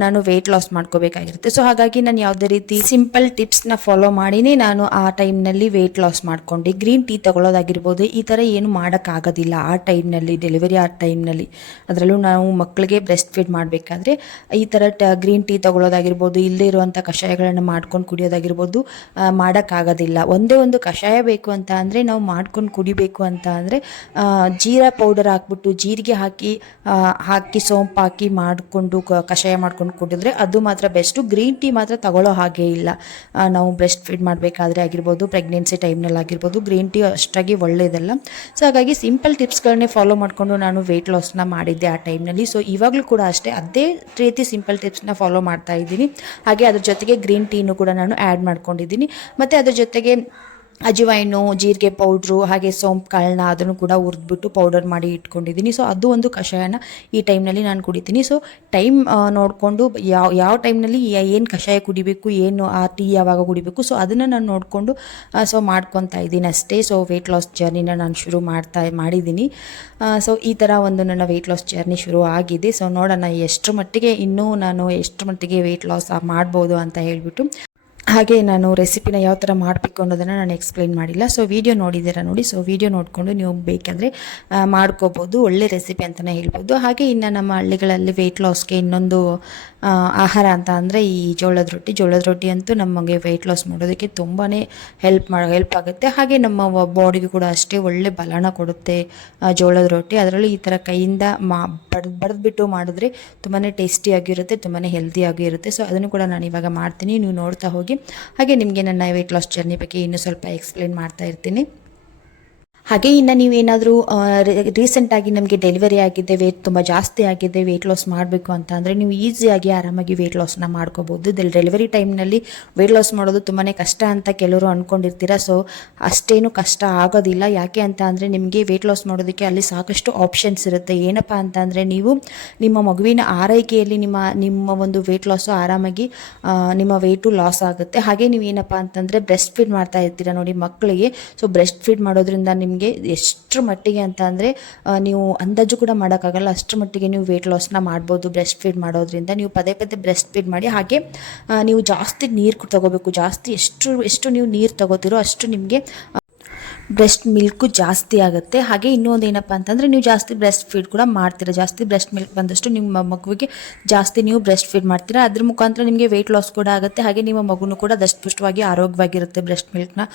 ನಾನು ವೆಯ್ಟ್ ಲಾಸ್ ಮಾಡ್ಕೋಬೇಕಾಗಿರುತ್ತೆ. ಸೊ ಹಾಗಾಗಿ ನಾನು ಯಾವುದೇ ರೀತಿ ಸಿಂಪಲ್ ಟಿಪ್ಸ್ನ ಫಾಲೋ ಮಾಡಿನೇ ನಾನು ಆ ಟೈಮ್ನಲ್ಲಿ ವೆಯ್ಟ್ ಲಾಸ್ ಮಾಡ್ಕೊಂಡೆ. ಗ್ರೀನ್ ಟೀ ತಗೊಳ್ಳೋದಾಗಿರ್ಬೋದು, ಈ ಥರ ಏನು ಮಾಡೋಕ್ಕಾಗೋದಿಲ್ಲ ಆ ಟೈಮ್ನಲ್ಲಿ, ಡೆಲಿವರಿ ಆ ಟೈಮ್ನಲ್ಲಿ. ಅದರಲ್ಲೂ ನಾವು ಮಕ್ಕಳಿಗೆ ಬ್ರೆಸ್ಟ್ ಫೀಡ್ ಮಾಡಬೇಕಾದ್ರೆ ಈ ಥರ ಗ್ರೀನ್ ಟೀ ತಗೊಳ್ಳೋದಾಗಿರ್ಬೋದು, ಇಲ್ಲದೇ ಇರುವಂಥ ಕಷಾಯಗಳನ್ನು ಮಾಡ್ಕೊಂಡು ಕುಡಿಯೋದಾಗಿರ್ಬೋದು ಮಾಡೋಕ್ಕಾಗೋದಿಲ್ಲ. ಒಂದೇ ಒಂದು ಕಷಾಯ ಬೇಕು ಅಂತ ಅಂದರೆ, ನಾವು ಮಾಡ್ಕೊಂಡು ಕುಡಿಬೇಕು ಅಂತ ಅಂದರೆ ಜೀರಾ ಪೌಡರ್ ಹಾಕ್ಬಿಟ್ಟು, ಜೀರಿಗೆ ಹಾಕಿ ಸೋಂಪು ಹಾಕಿ ಮಾಡಿಕೊಂಡು ಕಷಾಯ ಮಾಡ್ಕೊಂಡು ಕುಡಿದ್ರೆ ಅದು ಮಾತ್ರ ಬೆಸ್ಟು. ಗ್ರೀನ್ ಟೀ ಮಾತ್ರ ತಗೊಳ್ಳೋ ಹಾಗೆ ಇಲ್ಲ. ನಾವು ಬ್ರೆಸ್ಟ್ ಫೀಡ್ ಮಾಡಬೇಕಾದ್ರೆ ಆಗಿರ್ಬೋದು, ಪ್ರೆಗ್ನೆನ್ಸಿ ಟೈಮ್ನಲ್ಲಿ ಆಗಿರ್ಬೋದು, ಗ್ರೀನ್ ಟೀ ಅಷ್ಟಾಗಿ ಒಳ್ಳೆಯದಲ್ಲ. ಸೊ ಹಾಗಾಗಿ ಸಿಂಪಲ್ ಟಿಪ್ಸ್ಗಳನ್ನೇ ಫಾಲೋ ಮಾಡಿಕೊಂಡು ನಾನು ವೆಯ್ಟ್ ಲಾಸ್ನ ಮಾಡಿದ್ದೆ ಆ ಟೈಮ್ನಲ್ಲಿ. ಸೊ ಇವಾಗಲೂ ಕೂಡ ಅಷ್ಟೇ ಅದೇ ರೀತಿ ಸಿಂಪಲ್ ಟಿಪ್ಸ್ನ ಫಾಲೋ ಮಾಡ್ತಾ ಇದ್ದೀನಿ. ಹಾಗೆ ಅದ್ರ ಜೊತೆಗೆ ಗ್ರೀನ್ ಟೀನು ಕೂಡ ನಾನು ಆ್ಯಡ್ ಮಾಡ್ಕೊಂಡಿದ್ದೀನಿ. ಮತ್ತು ಅದ್ರ ಜೊತೆಗೆ ಅಜವಾಯಿನು, ಜೀರಿಗೆ ಪೌಡ್ರು, ಹಾಗೆ ಸೋಂಪು ಕಾಳನ್ನ ಅದನ್ನು ಕೂಡ ಹುರಿದ್ಬಿಟ್ಟು ಪೌಡರ್ ಮಾಡಿ ಇಟ್ಕೊಂಡಿದ್ದೀನಿ. ಸೊ ಅದು ಒಂದು ಕಷಾಯನ ಈ ಟೈಮ್ನಲ್ಲಿ ನಾನು ಕುಡಿತೀನಿ. ಸೊ ಟೈಮ್ ನೋಡಿಕೊಂಡು ಯಾವ ಟೈಮ್ನಲ್ಲಿ ಏನು ಕಷಾಯ ಕುಡಿಬೇಕು, ಏನು ಆ ಟೀ ಯಾವಾಗ ಕುಡಿಬೇಕು, ಸೊ ಅದನ್ನು ನಾನು ನೋಡಿಕೊಂಡು ಮಾಡ್ಕೊತಾ ಇದ್ದೀನಿ ಅಷ್ಟೇ. ಸೊ ವೆಯ್ಟ್ ಲಾಸ್ ಜರ್ನಿನ ನಾನು ಶುರು ಮಾಡಿದ್ದೀನಿ. ಸೊ ಈ ಥರ ಒಂದು ನನ್ನ ವೆಯ್ಟ್ ಲಾಸ್ ಜರ್ನಿ ಶುರು ಆಗಿದೆ. ಸೊ ನೋಡೋಣ ಎಷ್ಟು ಮಟ್ಟಿಗೆ ವೆಯ್ಟ್ ಲಾಸ್ ಮಾಡ್ಬೋದು ಅಂತ ಹೇಳಿಬಿಟ್ಟು. ಹಾಗೆ ನಾನು ರೆಸಿಪಿನ ಯಾವ ಥರ ಮಾಡಬೇಕು ಅನ್ನೋದನ್ನು ನಾನು ಎಕ್ಸ್ಪ್ಲೈನ್ ಮಾಡಿಲ್ಲ. ಸೊ ವಿಡಿಯೋ ನೋಡಿದ್ದೀರಾ ನೋಡಿ. ಸೊ ವಿಡಿಯೋ ನೋಡಿಕೊಂಡು ನೀವು ಬೇಕಂದರೆ ಮಾಡ್ಕೋಬೋದು. ಒಳ್ಳೆ ರೆಸಿಪಿ ಅಂತಲೇ ಹೇಳ್ಬೋದು. ಹಾಗೆ ಇನ್ನು ನಮ್ಮ ಹಳ್ಳಿಗಳಲ್ಲಿ ವೆಯ್ಟ್ ಲಾಸ್ಗೆ ಇನ್ನೊಂದು ಆಹಾರ ಅಂತ ಅಂದರೆ ಈ ಜೋಳದ ರೊಟ್ಟಿ ಅಂತೂ ನಮಗೆ ವೆಯ್ಟ್ ಲಾಸ್ ಮಾಡೋದಕ್ಕೆ ತುಂಬಾ ಹೆಲ್ಪ್ ಆಗುತ್ತೆ. ಹಾಗೆ ನಮ್ಮ ಬಾಡಿಗೆ ಕೂಡ ಅಷ್ಟೇ ಒಳ್ಳೆ ಬಲನ ಕೊಡುತ್ತೆ ಜೋಳದ ರೊಟ್ಟಿ. ಅದರಲ್ಲೂ ಈ ಥರ ಕೈಯಿಂದ ಬಡಿದ್ಬಿಟ್ಟು ಮಾಡಿದ್ರೆ ತುಂಬಾ ಟೇಸ್ಟಿಯಾಗಿರುತ್ತೆ, ತುಂಬಾ ಹೆಲ್ದಿಯಾಗಿರುತ್ತೆ. ಸೊ ಅದನ್ನು ಕೂಡ ನಾನು ಇವಾಗ ಮಾಡ್ತೀನಿ, ನೀವು ನೋಡ್ತಾ ಹೋಗಿ. ಹಾಗೆ ನಿಮಗೆ ನನ್ನ ವೆಯ್ಟ್ ಲಾಸ್ ಜರ್ನಿ ಬಗ್ಗೆ ಇನ್ನೂ ಸ್ವಲ್ಪ ಎಕ್ಸ್ಪ್ಲೇನ್ ಮಾಡ್ತಾ ಇರ್ತೀನಿ. ಹಾಗೆ ಇನ್ನು ನೀವೇನಾದರೂ ರೀಸೆಂಟಾಗಿ ನಮಗೆ ಡೆಲಿವರಿ ಆಗಿದೆ, ವೇಟ್ ತುಂಬ ಜಾಸ್ತಿ ಆಗಿದೆ, ವೆಯ್ಟ್ ಲಾಸ್ ಮಾಡಬೇಕು ಅಂತ ಅಂದರೆ ನೀವು ಈಸಿಯಾಗಿ ಆರಾಮಾಗಿ ವೆಯ್ಟ್ ಲಾಸ್ನ ಮಾಡ್ಕೋಬೋದು. ಡೆಲಿವರಿ ಟೈಮ್ನಲ್ಲಿ ವೆಯ್ಟ್ ಲಾಸ್ ಮಾಡೋದು ತುಂಬಾ ಕಷ್ಟ ಅಂತ ಕೆಲವರು ಅಂದ್ಕೊಂಡಿರ್ತೀರ. ಸೊ ಅಷ್ಟೇನು ಕಷ್ಟ ಆಗೋದಿಲ್ಲ. ಯಾಕೆ ಅಂತ ಅಂದರೆ ನಿಮಗೆ ವೆಯ್ಟ್ ಲಾಸ್ ಮಾಡೋದಕ್ಕೆ ಅಲ್ಲಿ ಸಾಕಷ್ಟು ಆಪ್ಷನ್ಸ್ ಇರುತ್ತೆ. ಏನಪ್ಪ ಅಂತ ಅಂದರೆ ನೀವು ನಿಮ್ಮ ಮಗುವಿನ ಆರೈಕೆಯಲ್ಲಿ ನಿಮ್ಮ ಒಂದು ವೆಯ್ಟ್ ಲಾಸು ಆರಾಮಾಗಿ ನಿಮ್ಮ ವೆಯ್ಟು ಲಾಸ್ ಆಗುತ್ತೆ. ಹಾಗೆ ನೀವು ಏನಪ್ಪ ಅಂತಂದರೆ ಬ್ರೆಸ್ಟ್ ಫೀಡ್ ಮಾಡ್ತಾ ಇರ್ತೀರ ನೋಡಿ ಮಕ್ಕಳಿಗೆ. ಸೊ ಬ್ರೆಸ್ಟ್ ಫೀಡ್ ಮಾಡೋದ್ರಿಂದ ನಿಮಗೆ ಎಷ್ಟರ ಮಟ್ಟಿಗೆ ಅಂತ ಅಂದರೆ ನೀವು ಅಂದಾಜು ಕೂಡ ಮಾಡೋಕ್ಕಾಗಲ್ಲ, ಅಷ್ಟರ ಮಟ್ಟಿಗೆ ನೀವು ವೆಯ್ಟ್ ಲಾಸ್ನ ಮಾಡ್ಬೋದು ಬ್ರೆಸ್ಟ್ ಫೀಡ್ ಮಾಡೋದ್ರಿಂದ. ನೀವು ಪದೇ ಬ್ರೆಸ್ಟ್ ಫೀಡ್ ಮಾಡಿ. ಹಾಗೆ ನೀವು ಜಾಸ್ತಿ ನೀರು ತಗೋಬೇಕು. ಎಷ್ಟು ನೀವು ನೀರು ತಗೋತೀರೋ ಅಷ್ಟು ನಿಮಗೆ ಬ್ರೆಸ್ಟ್ ಮಿಲ್ಕು ಜಾಸ್ತಿ ಆಗುತ್ತೆ. ಹಾಗೆ ಇನ್ನೊಂದು ಏನಪ್ಪ ಅಂತಂದರೆ ನೀವು ಜಾಸ್ತಿ ಬ್ರೆಸ್ಟ್ ಫೀಡ್ ಕೂಡ ಮಾಡ್ತೀರಾ. ಜಾಸ್ತಿ ಬ್ರೆಸ್ಟ್ ಮಿಲ್ಕ್ ಬಂದಷ್ಟು ನಿಮ್ಮ ಮಗುವಿಗೆ ಜಾಸ್ತಿ ನೀವು ಬ್ರೆಸ್ಟ್ ಫೀಡ್ ಮಾಡ್ತೀರಾ. ಅದ್ರ ಮುಖಾಂತರ ನಿಮಗೆ ವೆಯ್ಟ್ ಲಾಸ್ ಕೂಡ ಆಗುತ್ತೆ. ಹಾಗೆ ನಿಮ್ಮ ಮಗುನೂ ಕೂಡ ದಷ್ಟಪುಷ್ಟವಾಗಿ ಆರೋಗ್ಯವಾಗಿರುತ್ತೆ ಬ್ರೆಸ್ಟ್ ಮಿಲ್ಕ್ನ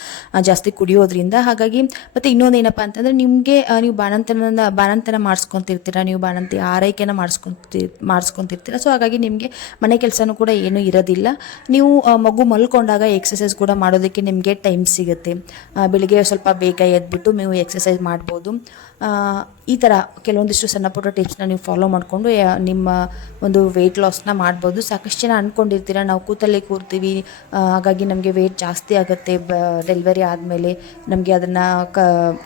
ಜಾಸ್ತಿ ಕುಡಿಯೋದ್ರಿಂದ. ಹಾಗಾಗಿ ಮತ್ತು ಇನ್ನೊಂದು ಏನಪ್ಪ ಅಂತಂದರೆ ನಿಮಗೆ ನೀವು ಬಾಣಂತನ ಮಾಡಿಸ್ಕೊತಿರ್ತೀರ, ನೀವು ಬಾಣಂತಿ ಆರೈಕೆನ ಮಾಡಿಸ್ಕೊತಿರ್ತೀರ. ಸೊ ಹಾಗಾಗಿ ನಿಮಗೆ ಮನೆ ಕೆಲಸನೂ ಕೂಡ ಏನೂ ಇರೋದಿಲ್ಲ. ನೀವು ಮಗು ಮಲ್ಕೊಂಡಾಗ ಎಕ್ಸಸೈಸ್ ಕೂಡ ಮಾಡೋದಕ್ಕೆ ನಿಮಗೆ ಟೈಮ್ ಸಿಗುತ್ತೆ. ಬೆಳಿಗ್ಗೆ ಸ್ವಲ್ಪ ಬೇಗ ಎದ್ಬಿಟ್ಟು ನೀವು ಎಕ್ಸಸೈಸ್ ಮಾಡ್ಬೋದು. ಈ ಥರ ಕೆಲವೊಂದಿಷ್ಟು ಸಣ್ಣ ಪುಟ್ಟ ಟಿಪ್ಸ್ನ ನೀವು ಫಾಲೋ ಮಾಡಿಕೊಂಡು ನಿಮ್ಮ ಒಂದು ವೆಯ್ಟ್ ಲಾಸ್ನ ಮಾಡ್ಬೋದು. ಸಾಕಷ್ಟು ಜನ ಅಂದ್ಕೊಂಡಿರ್ತೀರ ನಾವು ಕೂತಲ್ಲೇ ಕೂರ್ತೀವಿ, ಹಾಗಾಗಿ ನಮಗೆ ವೆಯ್ಟ್ ಜಾಸ್ತಿ ಆಗುತ್ತೆ, ಡೆಲಿವರಿ ಆದಮೇಲೆ ನಮಗೆ ಅದನ್ನು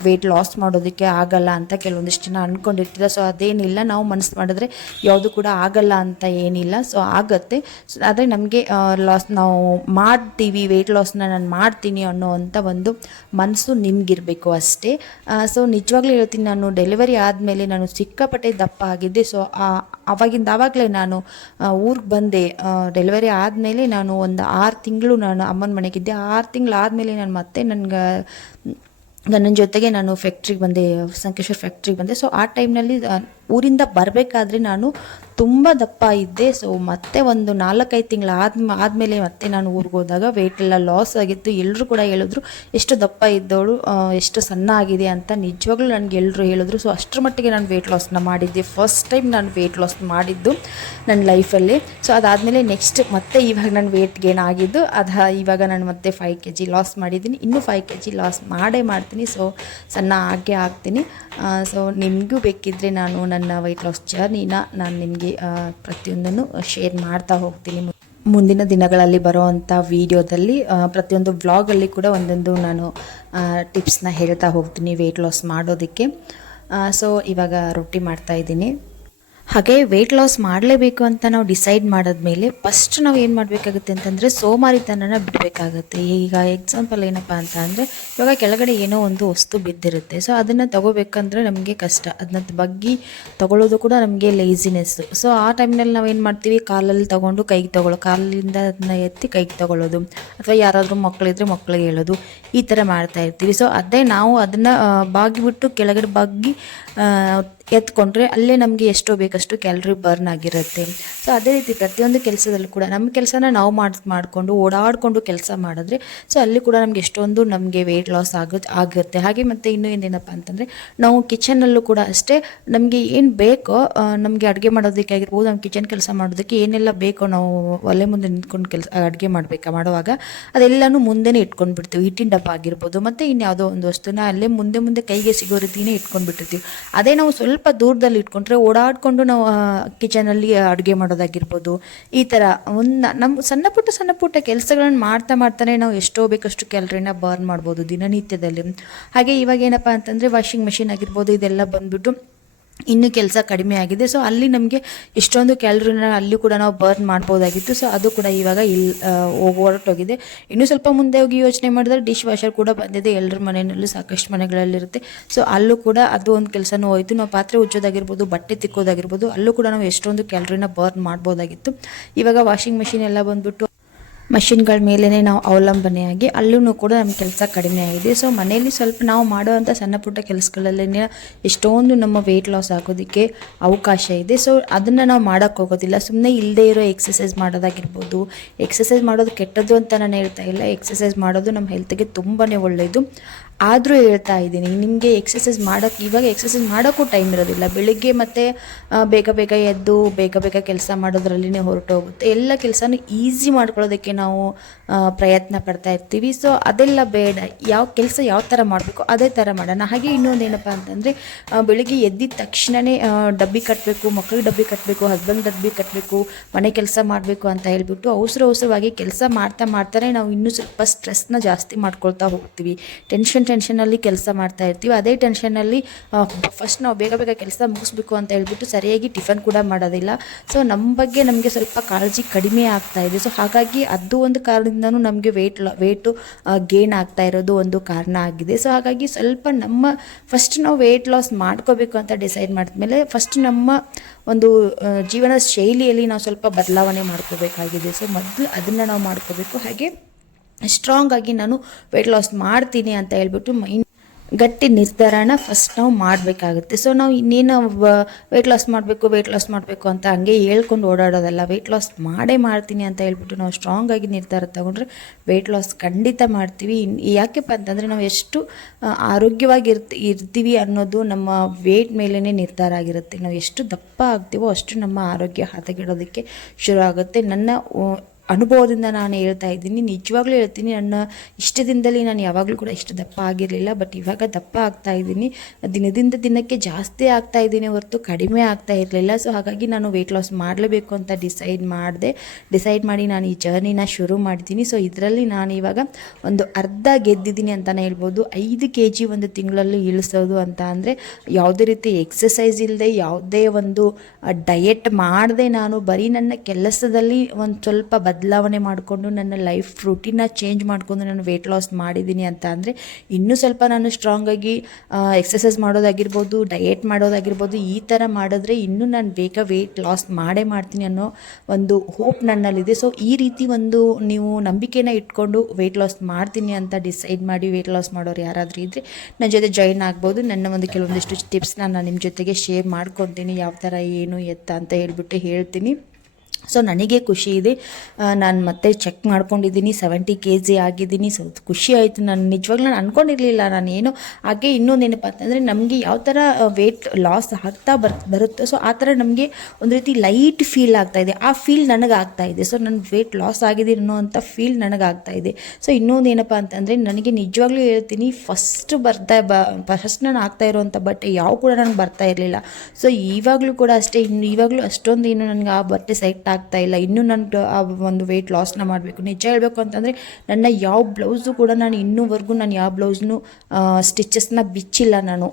ವೆಯ್ಟ್ ಲಾಸ್ ಮಾಡೋದಕ್ಕೆ ಆಗಲ್ಲ ಅಂತ ಕೆಲವೊಂದಿಷ್ಟು ಜನ ಅಂದ್ಕೊಂಡಿರ್ತೀರ. ಸೊ ಅದೇನಿಲ್ಲ, ನಾವು ಮನಸ್ಸು ಮಾಡಿದ್ರೆ ಯಾವುದು ಕೂಡ ಆಗಲ್ಲ ಅಂತ ಏನಿಲ್ಲ. ಸೊ ಆಗುತ್ತೆ. ಸೊ ಆದರೆ ನಮಗೆ ನಾವು ಮಾಡ್ತೀವಿ, ವೆಯ್ಟ್ ಲಾಸ್ನ ನಾನು ಮಾಡ್ತೀನಿ ಅನ್ನೋವಂಥ ಒಂದು ಮನಸ್ಸು ನಿಮಗಿರಬೇಕು ಅಷ್ಟೇ. ಸೊ ನಿಜವಾಗ್ಲೂ ಹೇಳ್ತೀನಿ, ನಾನು ಡೆಲಿವರಿ ಆದಮೇಲೆ ನಾನು ಸಿಕ್ಕಾಪಟ್ಟೆ ದಪ್ಪ ಆಗಿದ್ದೆ. ಸೊ ಆವಾಗಲೇ ನಾನು ಊರಿಗೆ ಬಂದೆ. ಡೆಲಿವರಿ ಆದಮೇಲೆ ನಾನು ಒಂದು 6 ತಿಂಗಳು ನಾನು ಅಮ್ಮನ ಮನೆಗಿದ್ದೆ. 6 ತಿಂಗಳು ಆದಮೇಲೆ ನಾನು ಮತ್ತೆ ನನ್ನ ಜೊತೆಗೆ ನಾನು ಫ್ಯಾಕ್ಟ್ರಿಗೆ ಬಂದೆ, ಸಂಕೇಶ್ವರ ಫ್ಯಾಕ್ಟ್ರಿಗೆ ಬಂದೆ. ಸೊ ಆ ಟೈಮ್ನಲ್ಲಿ ಊರಿಂದ ಬರಬೇಕಾದ್ರೆ ನಾನು ತುಂಬ ದಪ್ಪ ಇದ್ದೆ. ಸೊ ಮತ್ತೆ ಒಂದು 4-5 ತಿಂಗಳು ಆದಮೇಲೆ ಮತ್ತೆ ನಾನು ಊರಿಗೆ ಹೋದಾಗ ವೆಯ್ಟ್ ಎಲ್ಲ ಲಾಸ್ ಆಗಿತ್ತು. ಎಲ್ಲರೂ ಕೂಡ ಹೇಳಿದ್ರು ಎಷ್ಟು ದಪ್ಪ ಇದ್ದವಳು ಎಷ್ಟು ಸಣ್ಣ ಆಗಿದೆ ಅಂತ. ನಿಜವಾಗ್ಲೂ ನನಗೆ ಎಲ್ಲರೂ ಹೇಳಿದ್ರು. ಸೊ ಅಷ್ಟರ ಮಟ್ಟಿಗೆ ನಾನು ವೆಯ್ಟ್ ಲಾಸ್ನ ಮಾಡಿದ್ದೆ. ಫಸ್ಟ್ ಟೈಮ್ ನಾನು ವೆಯ್ಟ್ ಲಾಸ್ ಮಾಡಿದ್ದು ನನ್ನ ಲೈಫಲ್ಲಿ. ಸೊ ಅದಾದಮೇಲೆ ನೆಕ್ಸ್ಟ್ ಮತ್ತೆ ಇವಾಗ ನಾನು ವೆಯ್ಟ್ ಗೇನ್ ಆಗಿದ್ದು ಇವಾಗ ನಾನು ಮತ್ತೆ 5 kg ಲಾಸ್ ಮಾಡಿದ್ದೀನಿ. ಇನ್ನೂ 5 kg ಲಾಸ್ ಮಾಡ್ತೀನಿ. ಸೊ ಸಣ್ಣ ಆಗ್ತೀನಿ. ಸೊ ನಿಮಗೂ ಬೇಕಿದ್ದರೆ ನಾನು ನನ್ನ ವೆಯ್ಟ್ ಲಾಸ್ ಜರ್ನಿನ ನಾನು ನಿಮಗೆ ಪ್ರತಿಯೊಂದನ್ನು ಶೇರ್ ಮಾಡ್ತಾ ಹೋಗ್ತೀನಿ. ಮುಂದಿನ ದಿನಗಳಲ್ಲಿ ಬರೋವಂಥ ವೀಡಿಯೋದಲ್ಲಿ ಪ್ರತಿಯೊಂದು ವ್ಲಾಗಲ್ಲಿ ಕೂಡ ಒಂದೊಂದು ನಾನು ಟಿಪ್ಸ್ನ ಹೇಳ್ತಾ ಹೋಗ್ತೀನಿ ವೆಯ್ಟ್ ಲಾಸ್ ಮಾಡೋದಕ್ಕೆ. ಸೊ ಇವಾಗ ರೊಟ್ಟಿ ಮಾಡ್ತಾಯಿದ್ದೀನಿ. ಹಾಗೆ ವೆಯ್ಟ್ ಲಾಸ್ ಮಾಡಲೇಬೇಕು ಅಂತ ನಾವು ಡಿಸೈಡ್ ಮಾಡಿದ್ಮೇಲೆ ಫಸ್ಟ್ ನಾವು ಏನು ಮಾಡಬೇಕಾಗುತ್ತೆ ಅಂತಂದರೆ ಸೋಮಾರಿತನನ ಬಿಡಬೇಕಾಗುತ್ತೆ. ಈಗ ಎಕ್ಸಾಂಪಲ್ ಏನಪ್ಪ ಅಂತ ಅಂದರೆ ಇವಾಗ ಕೆಳಗಡೆ ಏನೋ ಒಂದು ವಸ್ತು ಬಿದ್ದಿರುತ್ತೆ. ಸೊ ಅದನ್ನು ತೊಗೋಬೇಕಂದ್ರೆ ನಮಗೆ ಕಷ್ಟ, ಅದನ್ನ ಬಗ್ಗಿ ತೊಗೊಳ್ಳೋದು ಕೂಡ ನಮಗೆ ಲೇಸಿನೆಸ್ಸು. ಸೊ ಆ ಟೈಮ್ನಲ್ಲಿ ನಾವು ಏನು ಮಾಡ್ತೀವಿ, ಕಾಲಲ್ಲಿ ತೊಗೊಂಡು ಕೈಗೆ ಕಾಲಿಂದ ಅದನ್ನ ಎತ್ತಿ ಕೈಗೆ ತೊಗೊಳ್ಳೋದು, ಅಥವಾ ಯಾರಾದರೂ ಮಕ್ಕಳಿದ್ರೆ ಮಕ್ಕಳಿಗೆ ಹೇಳೋದು, ಈ ಥರ ಮಾಡ್ತಾಯಿರ್ತೀವಿ. ಸೊ ಅದೇ ನಾವು ಅದನ್ನು ಬಾಗಿಬಿಟ್ಟು ಕೆಳಗಡೆ ಬಗ್ಗಿ ಎತ್ಕೊಂಡ್ರೆ ಅಲ್ಲೇ ನಮಗೆ ಎಷ್ಟೋ ಬೇಕಷ್ಟು ಕ್ಯಾಲರಿ ಬರ್ನ್ ಆಗಿರುತ್ತೆ. ಸೊ ಅದೇ ರೀತಿ ಪ್ರತಿಯೊಂದು ಕೆಲಸದಲ್ಲೂ ಕೂಡ ನಮ್ಮ ಕೆಲಸನ ನಾವು ಮಾಡಿಕೊಂಡು ಓಡಾಡಿಕೊಂಡು ಕೆಲಸ ಮಾಡಿದ್ರೆ ಸೊ ಅಲ್ಲಿ ಕೂಡ ನಮಗೆ ಎಷ್ಟೊಂದು ನಮಗೆ ವೆಯ್ಟ್ ಲಾಸ್ ಆಗುತ್ತೆ. ಹಾಗೆ ಮತ್ತು ಇನ್ನೂ ಏನೇನಪ್ಪ ಅಂತಂದರೆ ನಾವು ಕಿಚನಲ್ಲೂ ಕೂಡ ಅಷ್ಟೇ, ನಮಗೆ ಏನು ಬೇಕೋ ನಮಗೆ ಅಡುಗೆ ಮಾಡೋದಕ್ಕೆ ಆಗಿರ್ಬೋದು, ನಮ್ಮ ಕಿಚನ್ ಕೆಲಸ ಮಾಡೋದಕ್ಕೆ ಏನೆಲ್ಲ ಬೇಕೋ ನಾವು ಒಲೆ ಮುಂದೆ ನಿಂತ್ಕೊಂಡು ಅಡುಗೆ ಮಾಡುವಾಗ ಅದೆಲ್ಲನೂ ಮುಂದೆನೇ ಇಟ್ಕೊಂಡು ಬಿಡ್ತೀವಿ. ಹಿಟ್ಟಿನ ಡಬ್ಬ ಆಗಿರ್ಬೋದು, ಮತ್ತು ಇನ್ಯಾವುದೋ ಒಂದು ವಸ್ತುನ ಅಲ್ಲೇ ಮುಂದೆ ಕೈಗೆ ಸಿಗೋ ರೀತಿಯೇ ಇಟ್ಕೊಂಡ್ಬಿಟ್ಟಿರ್ತೀವಿ. ಅದೇ ನಾವು ಸ್ವಲ್ಪ ದೂರದಲ್ಲಿ ಇಟ್ಕೊಂಡ್ರೆ ಓಡಾಡಿಕೊಂಡು ನಾವು ಕಿಚನಲ್ಲಿ ಅಡುಗೆ ಮಾಡೋದಾಗಿರ್ಬೋದು, ಈ ಥರ ನಮ್ಮ ಸಣ್ಣ ಪುಟ್ಟ ಕೆಲಸಗಳನ್ನು ಮಾಡ್ತಾನೆ ನಾವು ಎಷ್ಟೋ ಬೇಕಷ್ಟು ಕ್ಯಾಲರಿನ ಬರ್ನ್ ಮಾಡ್ಬೋದು ದಿನನಿತ್ಯದಲ್ಲಿ. ಹಾಗೆ ಇವಾಗ ಏನಪ್ಪ ಅಂತಂದರೆ ವಾಷಿಂಗ್ ಮೆಷಿನ್ ಆಗಿರ್ಬೋದು, ಇದೆಲ್ಲ ಬಂದುಬಿಟ್ಟು ಇನ್ನೂ ಕೆಲಸ ಕಡಿಮೆ ಆಗಿದೆ. ಸೊ ಅಲ್ಲಿ ನಮಗೆ ಎಷ್ಟೊಂದು ಕ್ಯಾಲರಿನ ಅಲ್ಲಿ ಕೂಡ ನಾವು ಬರ್ನ್ ಮಾಡ್ಬೋದಾಗಿತ್ತು. ಸೊ ಅದು ಕೂಡ ಇವಾಗ ಹೊರಟೋಗಿದೆ. ಇನ್ನೂ ಸ್ವಲ್ಪ ಮುಂದೆ ಹೋಗಿ ಯೋಚನೆ ಮಾಡಿದ್ರೆ ಡಿಶ್ ವಾಷರ್ ಕೂಡ ಬಂದಿದೆ. ಎಲ್ಲರ ಮನೆಯಲ್ಲೂ ಸಾಕಷ್ಟು ಮನೆಗಳಲ್ಲಿರುತ್ತೆ. ಸೊ ಅಲ್ಲೂ ಕೂಡ ಅದು ಒಂದು ಕೆಲಸನೂ ಹೋಯಿತು. ನಾವು ಪಾತ್ರೆ ಉಜ್ಜೋದಾಗಿರ್ಬೋದು, ಬಟ್ಟೆ ತಿಕ್ಕೋದಾಗಿರ್ಬೋದು, ಅಲ್ಲೂ ಕೂಡ ನಾವು ಎಷ್ಟೊಂದು ಕ್ಯಾಲರಿನ ಬರ್ನ್ ಮಾಡ್ಬೋದಾಗಿತ್ತು. ಇವಾಗ ವಾಷಿಂಗ್ ಮೆಷಿನ್ ಎಲ್ಲ ಬಂದುಬಿಟ್ಟು ಮಷಿನ್ಗಳ ಮೇಲೇ ನಾವು ಅವಲಂಬನೆಯಾಗಿ ಅಲ್ಲೂ ಕೂಡ ನಮ್ಮ ಕೆಲಸ ಕಡಿಮೆ ಆಗಿದೆ. ಸೊ ಮನೆಯಲ್ಲಿ ಸ್ವಲ್ಪ ನಾವು ಮಾಡುವಂಥ ಸಣ್ಣ ಪುಟ್ಟ ಕೆಲಸಗಳಲ್ಲೇ ಎಷ್ಟೊಂದು ನಮ್ಮ ವೆಯ್ಟ್ ಲಾಸ್ ಆಗೋದಕ್ಕೆ ಅವಕಾಶ ಇದೆ. ಸೊ ಅದನ್ನು ನಾವು ಮಾಡೋಕ್ಕೆ ಹೋಗೋದಿಲ್ಲ. ಸುಮ್ಮನೆ ಇಲ್ಲದೇ ಇರೋ ಎಕ್ಸಸೈಸ್ ಮಾಡೋದಾಗಿರ್ಬೋದು. ಎಕ್ಸಸೈಸ್ ಮಾಡೋದು ಕೆಟ್ಟದ್ದು ಅಂತ ನಾನು ಹೇಳ್ತಾ ಇಲ್ಲ, ಎಕ್ಸಸೈಸ್ ಮಾಡೋದು ನಮ್ಮ ಹೆಲ್ತ್ಗೆ ತುಂಬಾ ಒಳ್ಳೆಯದು. ಆದರೂ ಹೇಳ್ತಾ ಇದ್ದೀನಿ, ನಿಮಗೆ ಇವಾಗ ಎಕ್ಸಸೈಸ್ ಮಾಡೋಕ್ಕೂ ಟೈಮ್ ಇರೋದಿಲ್ಲ. ಬೆಳಿಗ್ಗೆ ಮತ್ತು ಬೇಗ ಎದ್ದು ಬೇಗ ಕೆಲಸ ಮಾಡೋದ್ರಲ್ಲಿನೇ ಹೊರಟೋಗುತ್ತೆ. ಎಲ್ಲ ಕೆಲಸನೂ ಈಸಿ ಮಾಡ್ಕೊಳ್ಳೋದಕ್ಕೆ ನಾವು ಪ್ರಯತ್ನ ಪಡ್ತಾ ಇರ್ತೀವಿ. ಸೊ ಅದೆಲ್ಲ ಬೇಡ. ಯಾವ ಥರ ಮಾಡಬೇಕು ಅದೇ ಥರ ಮಾಡೋಣ. ಹಾಗೆ ಇನ್ನೊಂದು ಏನಪ್ಪ ಅಂತಂದರೆ ಬೆಳಿಗ್ಗೆ ಎದ್ದಿದ ತಕ್ಷಣವೇ ಡಬ್ಬಿ ಕಟ್ಟಬೇಕು, ಮಕ್ಕಳಿಗೆ ಡಬ್ಬಿ ಕಟ್ಟಬೇಕು, ಹಸ್ಬೆಂಡ್ ಡಬ್ಬಿ ಕಟ್ಟಬೇಕು, ಮನೆ ಕೆಲಸ ಮಾಡಬೇಕು ಅಂತ ಹೇಳ್ಬಿಟ್ಟು ಅವಸರವಾಗಿ ಕೆಲಸ ಮಾಡ್ತಾನೆ ನಾವು ಇನ್ನೂ ಸ್ವಲ್ಪ ಸ್ಟ್ರೆಸ್ನ ಜಾಸ್ತಿ ಮಾಡ್ಕೊಳ್ತಾ ಹೋಗ್ತೀವಿ. ಟೆನ್ಷನಲ್ಲಿ ಕೆಲಸ ಮಾಡ್ತಾ ಇರ್ತೀವಿ. ಅದೇ ಟೆನ್ಷನಲ್ಲಿ ಫಸ್ಟ್ ನಾವು ಬೇಗ ಕೆಲಸ ಮುಗಿಸ್ಬೇಕು ಅಂತ ಹೇಳ್ಬಿಟ್ಟು ಸರಿಯಾಗಿ ಟಿಫನ್ ಕೂಡ ಮಾಡೋದಿಲ್ಲ. ಸೊ ನಮ್ಮ ಬಗ್ಗೆ ನಮಗೆ ಸ್ವಲ್ಪ ಕಾಳಜಿ ಕಡಿಮೆ ಆಗ್ತಾ ಇದೆ. ಸೊ ಹಾಗಾಗಿ ಅದು ಒಂದು ಕಾರಣದಿಂದನೂ ನಮಗೆ ವೇಟು ಗೇನ್ ಆಗ್ತಾ ಇರೋದು ಒಂದು ಕಾರಣ ಆಗಿದೆ. ಸೊ ಹಾಗಾಗಿ ಸ್ವಲ್ಪ ಫಸ್ಟ್ ನಾವು ವೆಯ್ಟ್ ಲಾಸ್ ಮಾಡ್ಕೋಬೇಕು ಅಂತ ಡಿಸೈಡ್ ಮಾಡಿದ್ಮೇಲೆ ಫಸ್ಟ್ ನಮ್ಮ ಒಂದು ಜೀವನ ಶೈಲಿಯಲ್ಲಿ ನಾವು ಸ್ವಲ್ಪ ಬದಲಾವಣೆ ಮಾಡ್ಕೋಬೇಕಾಗಿದೆ. ಸೊ ಮೊದಲು ಅದನ್ನು ನಾವು ಮಾಡ್ಕೋಬೇಕು. ಹಾಗೆ ಸ್ಟ್ರಾಂಗ್ ಆಗಿ ನಾನು ವೆಯ್ಟ್ ಲಾಸ್ ಮಾಡ್ತೀನಿ ಅಂತ ಹೇಳ್ಬಿಟ್ಟು ಗಟ್ಟಿ ನಿರ್ಧಾರನ ಫಸ್ಟ್ ನಾವು ಮಾಡಬೇಕಾಗುತ್ತೆ. ಸೊ ನಾವು ಇನ್ನೇನು ವೆಯ್ಟ್ ಲಾಸ್ ಮಾಡಬೇಕು ಅಂತ ಹಂಗೆ ಹೇಳ್ಕೊಂಡು ಓಡಾಡೋದಲ್ಲ. ವೆಯ್ಟ್ ಲಾಸ್ ಮಾಡ್ತೀನಿ ಅಂತ ಹೇಳ್ಬಿಟ್ಟು ನಾವು ಸ್ಟ್ರಾಂಗ್ ಆಗಿ ನಿರ್ಧಾರ ತಗೊಂಡ್ರೆ ವೆಯ್ಟ್ ಲಾಸ್ ಖಂಡಿತ ಮಾಡ್ತೀವಿ. ಯಾಕೆಪ್ಪ ಅಂತಂದರೆ ನಾವು ಎಷ್ಟು ಆರೋಗ್ಯವಾಗಿ ಇರ್ತೀವಿ ಅನ್ನೋದು ನಮ್ಮ ವೆಯ್ಟ್ ಮೇಲೇ ನಿರ್ಧಾರ ಆಗಿರುತ್ತೆ. ನಾವು ಎಷ್ಟು ದಪ್ಪ ಆಗ್ತೀವೋ ಅಷ್ಟು ನಮ್ಮ ಆರೋಗ್ಯ ಹದಗೆಡೋದಕ್ಕೆ ಶುರು ಆಗುತ್ತೆ. ನನ್ನ ಅನುಭವದಿಂದ ನಾನು ಹೇಳ್ತಾ ಇದ್ದೀನಿ, ನಿಜವಾಗ್ಲೂ ಹೇಳ್ತೀನಿ. ನನ್ನ ಇಷ್ಟದಿಂದಲೇ ನಾನು ಯಾವಾಗಲೂ ಕೂಡ ಇಷ್ಟು ದಪ್ಪ ಆಗಿರಲಿಲ್ಲ, ಬಟ್ ಇವಾಗ ದಪ್ಪ ಆಗ್ತಾ ಇದ್ದೀನಿ. ದಿನದಿಂದ ದಿನಕ್ಕೆ ಜಾಸ್ತಿ ಆಗ್ತಾ ಇದ್ದೀನಿ ಹೊರತು ಕಡಿಮೆ ಆಗ್ತಾ ಇರಲಿಲ್ಲ. ಸೊ ಹಾಗಾಗಿ ನಾನು ವೆಯ್ಟ್ ಲಾಸ್ ಮಾಡಲೇಬೇಕು ಅಂತ ಡಿಸೈಡ್ ಮಾಡಿ ನಾನು ಈ ಜರ್ನಿನ ಶುರು ಮಾಡಿದ್ದೀನಿ. ಸೊ ಇದರಲ್ಲಿ ನಾನು ಇವಾಗ ಒಂದು ಅರ್ಧ ಗೆದ್ದಿದ್ದೀನಿ ಅಂತಲೇ ಹೇಳ್ಬೋದು. 5 kg ಒಂದು ತಿಂಗಳಲ್ಲಿ ಇಳಿಸೋದು ಅಂತ ಅಂದರೆ ಯಾವುದೇ ರೀತಿ ಎಕ್ಸಸೈಸ್ ಇಲ್ಲದೆ, ಯಾವುದೇ ಒಂದು ಡಯೆಟ್ ಮಾಡದೆ, ನಾನು ಬರೀ ನನ್ನ ಕೆಲಸದಲ್ಲಿ ಒಂದು ಸ್ವಲ್ಪ ಬದಲಾವಣೆ ಮಾಡಿಕೊಂಡು ನನ್ನ ಲೈಫ್ ರೂಟೀನ್ನ ಚೇಂಜ್ ಮಾಡಿಕೊಂಡು ನಾನು ವೆಯ್ಟ್ ಲಾಸ್ ಮಾಡಿದ್ದೀನಿ ಅಂತ ಅಂದರೆ, ಇನ್ನೂ ಸ್ವಲ್ಪ ನಾನು ಸ್ಟ್ರಾಂಗಾಗಿ ಎಕ್ಸಸೈಸ್ ಮಾಡೋದಾಗಿರ್ಬೋದು, ಡಯೆಟ್ ಮಾಡೋದಾಗಿರ್ಬೋದು, ಈ ಥರ ಮಾಡಿದ್ರೆ ಇನ್ನೂ ನಾನು ಬೇಗ ವೆಯ್ಟ್ ಲಾಸ್ ಮಾಡ್ತೀನಿ ಅನ್ನೋ ಒಂದು ಹೋಪ್ ನನ್ನಲ್ಲಿದೆ. ಸೊ ಈ ರೀತಿ ಒಂದು ನೀವು ನಂಬಿಕೆನ ಇಟ್ಕೊಂಡು ವೆಯ್ಟ್ ಲಾಸ್ ಮಾಡ್ತೀನಿ ಅಂತ ಡಿಸೈಡ್ ಮಾಡಿ ವೆಯ್ಟ್ ಲಾಸ್ ಮಾಡೋರು ಯಾರಾದರೂ ಇದ್ದರೆ ನನ್ನ ಜೊತೆ ಜಾಯಿನ್ ಆಗ್ಬೋದು. ನನ್ನ ಒಂದು ಕೆಲವೊಂದಿಷ್ಟು ಟಿಪ್ಸ್ನ ನಾನು ನಿಮ್ಮ ಜೊತೆಗೆ ಶೇರ್ ಮಾಡ್ಕೊತೀನಿ, ಯಾವ ಥರ ಏನು ಎತ್ತ ಅಂತ ಹೇಳ್ಬಿಟ್ಟು ಹೇಳ್ತೀನಿ. ಸೊ ನನಗೆ ಖುಷಿ ಇದೆ. ನಾನು ಮತ್ತೆ ಚೆಕ್ ಮಾಡ್ಕೊಂಡಿದ್ದೀನಿ, 70 kg ಆಗಿದ್ದೀನಿ. ಸೊ ಖುಷಿ ಆಯಿತು. ನಾನು ನಿಜವಾಗ್ಲೂ ನಾನು ಅಂದ್ಕೊಂಡಿರಲಿಲ್ಲ. ನಾನು ಏನು ಹಾಗೆ ಇನ್ನೊಂದು ಏನಪ್ಪ ಅಂತಂದರೆ, ನಮಗೆ ಯಾವ ಥರ ವೆಯ್ಟ್ ಲಾಸ್ ಆಗ್ತಾ ಬರುತ್ತೋ ಸೊ ಆ ಥರ ನಮಗೆ ಒಂದು ರೀತಿ ಲೈಟ್ ಫೀಲ್ ಆಗ್ತಾಯಿದೆ. ಆ ಫೀಲ್ ನನಗೆ ಆಗ್ತಾಯಿದೆ. ಸೊ ನನ್ನ ವೆಯ್ಟ್ ಲಾಸ್ ಆಗಿದೆ ಅನ್ನೋ ಅಂಥ ಫೀಲ್ ನನಗಾಗ್ತಾಯಿದೆ. ಸೊ ಇನ್ನೊಂದು ಏನಪ್ಪ ಅಂತಂದರೆ, ನನಗೆ ನಿಜವಾಗ್ಲೂ ಹೇಳ್ತೀನಿ, ಫಸ್ಟ್ ನಾನು ಆಗ್ತಾ ಇರೋವಂಥ ಬಟ್ಟೆ ಯಾವ ಕೂಡ ನನಗೆ ಬರ್ತಾ ಇರಲಿಲ್ಲ. ಸೊ ಇವಾಗಲೂ ಕೂಡ ಅಷ್ಟೇ, ಇವಾಗಲೂ ಅಷ್ಟೊಂದು ಏನು ನನಗೆ ಆ ಬಟ್ಟೆ ಸೆಟ್ ಆಗ್ತಾ ಇಲ್ಲ. ಇನ್ನೂ ನನಗೆ ಆ ಒಂದು ವೆಯ್ಟ್ ಲಾಸ್ನ ಮಾಡಬೇಕು. ನಿಜ ಹೇಳಬೇಕು ಅಂತಂದರೆ, ನನ್ನ ಯಾವ ಬ್ಲೌಸು ಕೂಡ ನಾನು ಇನ್ನೂವರೆಗೂ ಯಾವ ಬ್ಲೌಸ್ನು ಸ್ಟಿಚಸ್ನ ಬಿಚ್ಚಿಲ್ಲ ನಾನು.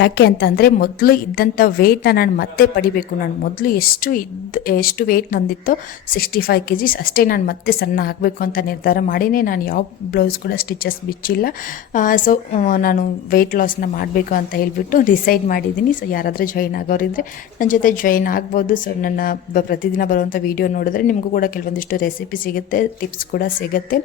ಯಾಕೆ ಅಂತಂದರೆ, ಮೊದಲು ಇದ್ದಂಥ ವೆಯ್ಟ್ನ ನಾನು ಮತ್ತೆ ಪಡಿಬೇಕು. ನಾನು ಮೊದಲು ಎಷ್ಟು ವೆಯ್ಟ್ ನಂದಿತ್ತೋ 65 kg ಅಷ್ಟೇ ನಾನು ಮತ್ತೆ ಸಣ್ಣ ಆಗಬೇಕು ಅಂತ ನಿರ್ಧಾರ ಮಾಡಿನೇ ನಾನು ಯಾವ ಬ್ಲೌಸ್ ಕೂಡ ಸ್ಟಿಚಸ್ ಬಿಚ್ಚಿಲ್ಲ. ಸೊ ನಾನು ವೆಯ್ಟ್ ಲಾಸ್ನ ಮಾಡಬೇಕು ಅಂತ ಹೇಳ್ಬಿಟ್ಟು ಡಿಸೈಡ್ ಮಾಡಿದ್ದೀನಿ. ಸೊ ಯಾರಾದರೂ ಜಾಯಿನ್ ಆಗೋರಿದ್ದರೆ ನನ್ನ ಜೊತೆ ಜಾಯಿನ್ ಆಗ್ಬೋದು. ಸೊ ನನ್ನ ಪ್ರತಿದಿನ ಬರುವಂಥ ವೀಡಿಯೋ ನೋಡಿದ್ರೆ ನಿಮಗೂ ಕೂಡ ಕೆಲವೊಂದಿಷ್ಟು ರೆಸಿಪಿ ಸಿಗುತ್ತೆ, ಟಿಪ್ಸ್ ಕೂಡ ಸಿಗುತ್ತೆ.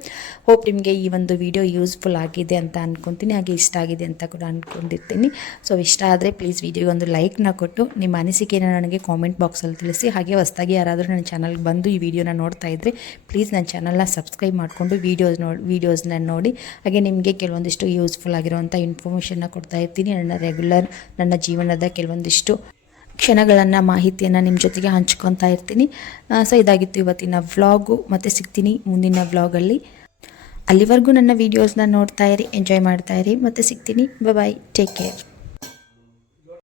ಹೋಪ್ ನಿಮಗೆ ಈ ಒಂದು ವಿಡಿಯೋ ಯೂಸ್ಫುಲ್ ಆಗಿದೆ ಅಂತ ಅಂದ್ಕೊತೀನಿ, ಹಾಗೆ ಇಷ್ಟ ಆಗಿದೆ ಅಂತ ಕೂಡ ಅಂದ್ಕೊಂಡಿರ್ತೀನಿ. ಸೊ ಇಷ್ಟ ಆದರೆ ಪ್ಲೀಸ್ ವಿಡಿಯೋಗೆ ಒಂದು ಲೈಕ್ನ ಕೊಟ್ಟು ನಿಮ್ಮ ಅನಿಸಿಕೆಯನ್ನು ನನಗೆ ಕಾಮೆಂಟ್ ಬಾಕ್ಸಲ್ಲಿ ತಿಳಿಸಿ. ಹಾಗೆ ಹೊಸದಾಗಿ ಯಾರಾದರೂ ನನ್ನ ಚಾನಲ್ಗೆ ಬಂದು ಈ ವಿಡಿಯೋನ ನೋಡ್ತಾ ಇದ್ದರೆ ಪ್ಲೀಸ್ ನನ್ನ ಚಾನಲ್ನ ಸಬ್ಸ್ಕ್ರೈಬ್ ಮಾಡಿಕೊಂಡು ವೀಡಿಯೋಸ್ನ ನೋಡಿ. ಹಾಗೆ ನಿಮಗೆ ಕೆಲವೊಂದಿಷ್ಟು ಯೂಸ್ಫುಲ್ ಆಗಿರುವಂಥ ಇನ್ಫಾರ್ಮೇಷನ್ನ ಕೊಡ್ತಾ ಇರ್ತೀನಿ. ನನ್ನ ಜೀವನದ ಕೆಲವೊಂದಿಷ್ಟು ಕ್ಷಣಗಳನ್ನು, ಮಾಹಿತಿಯನ್ನು ನಿಮ್ಮ ಜೊತೆಗೆ ಹಂಚ್ಕೊತಾ ಇರ್ತೀನಿ. ಸೊ ಇದಾಗಿತ್ತು ಇವತ್ತಿನ ವ್ಲಾಗು. ಮತ್ತೆ ಸಿಗ್ತೀನಿ ಮುಂದಿನ ವ್ಲಾಗಲ್ಲಿ. ಅಲ್ಲಿವರೆಗೂ ನನ್ನ ವೀಡಿಯೋಸ್ನ ನೋಡ್ತಾ ಇರಿ, ಎಂಜಾಯ್ ಮಾಡ್ತಾ ಇರಿ. ಮತ್ತೆ ಸಿಗ್ತೀನಿ. ಬಾಯ್, ಟೇಕ್ ಕೇರ್.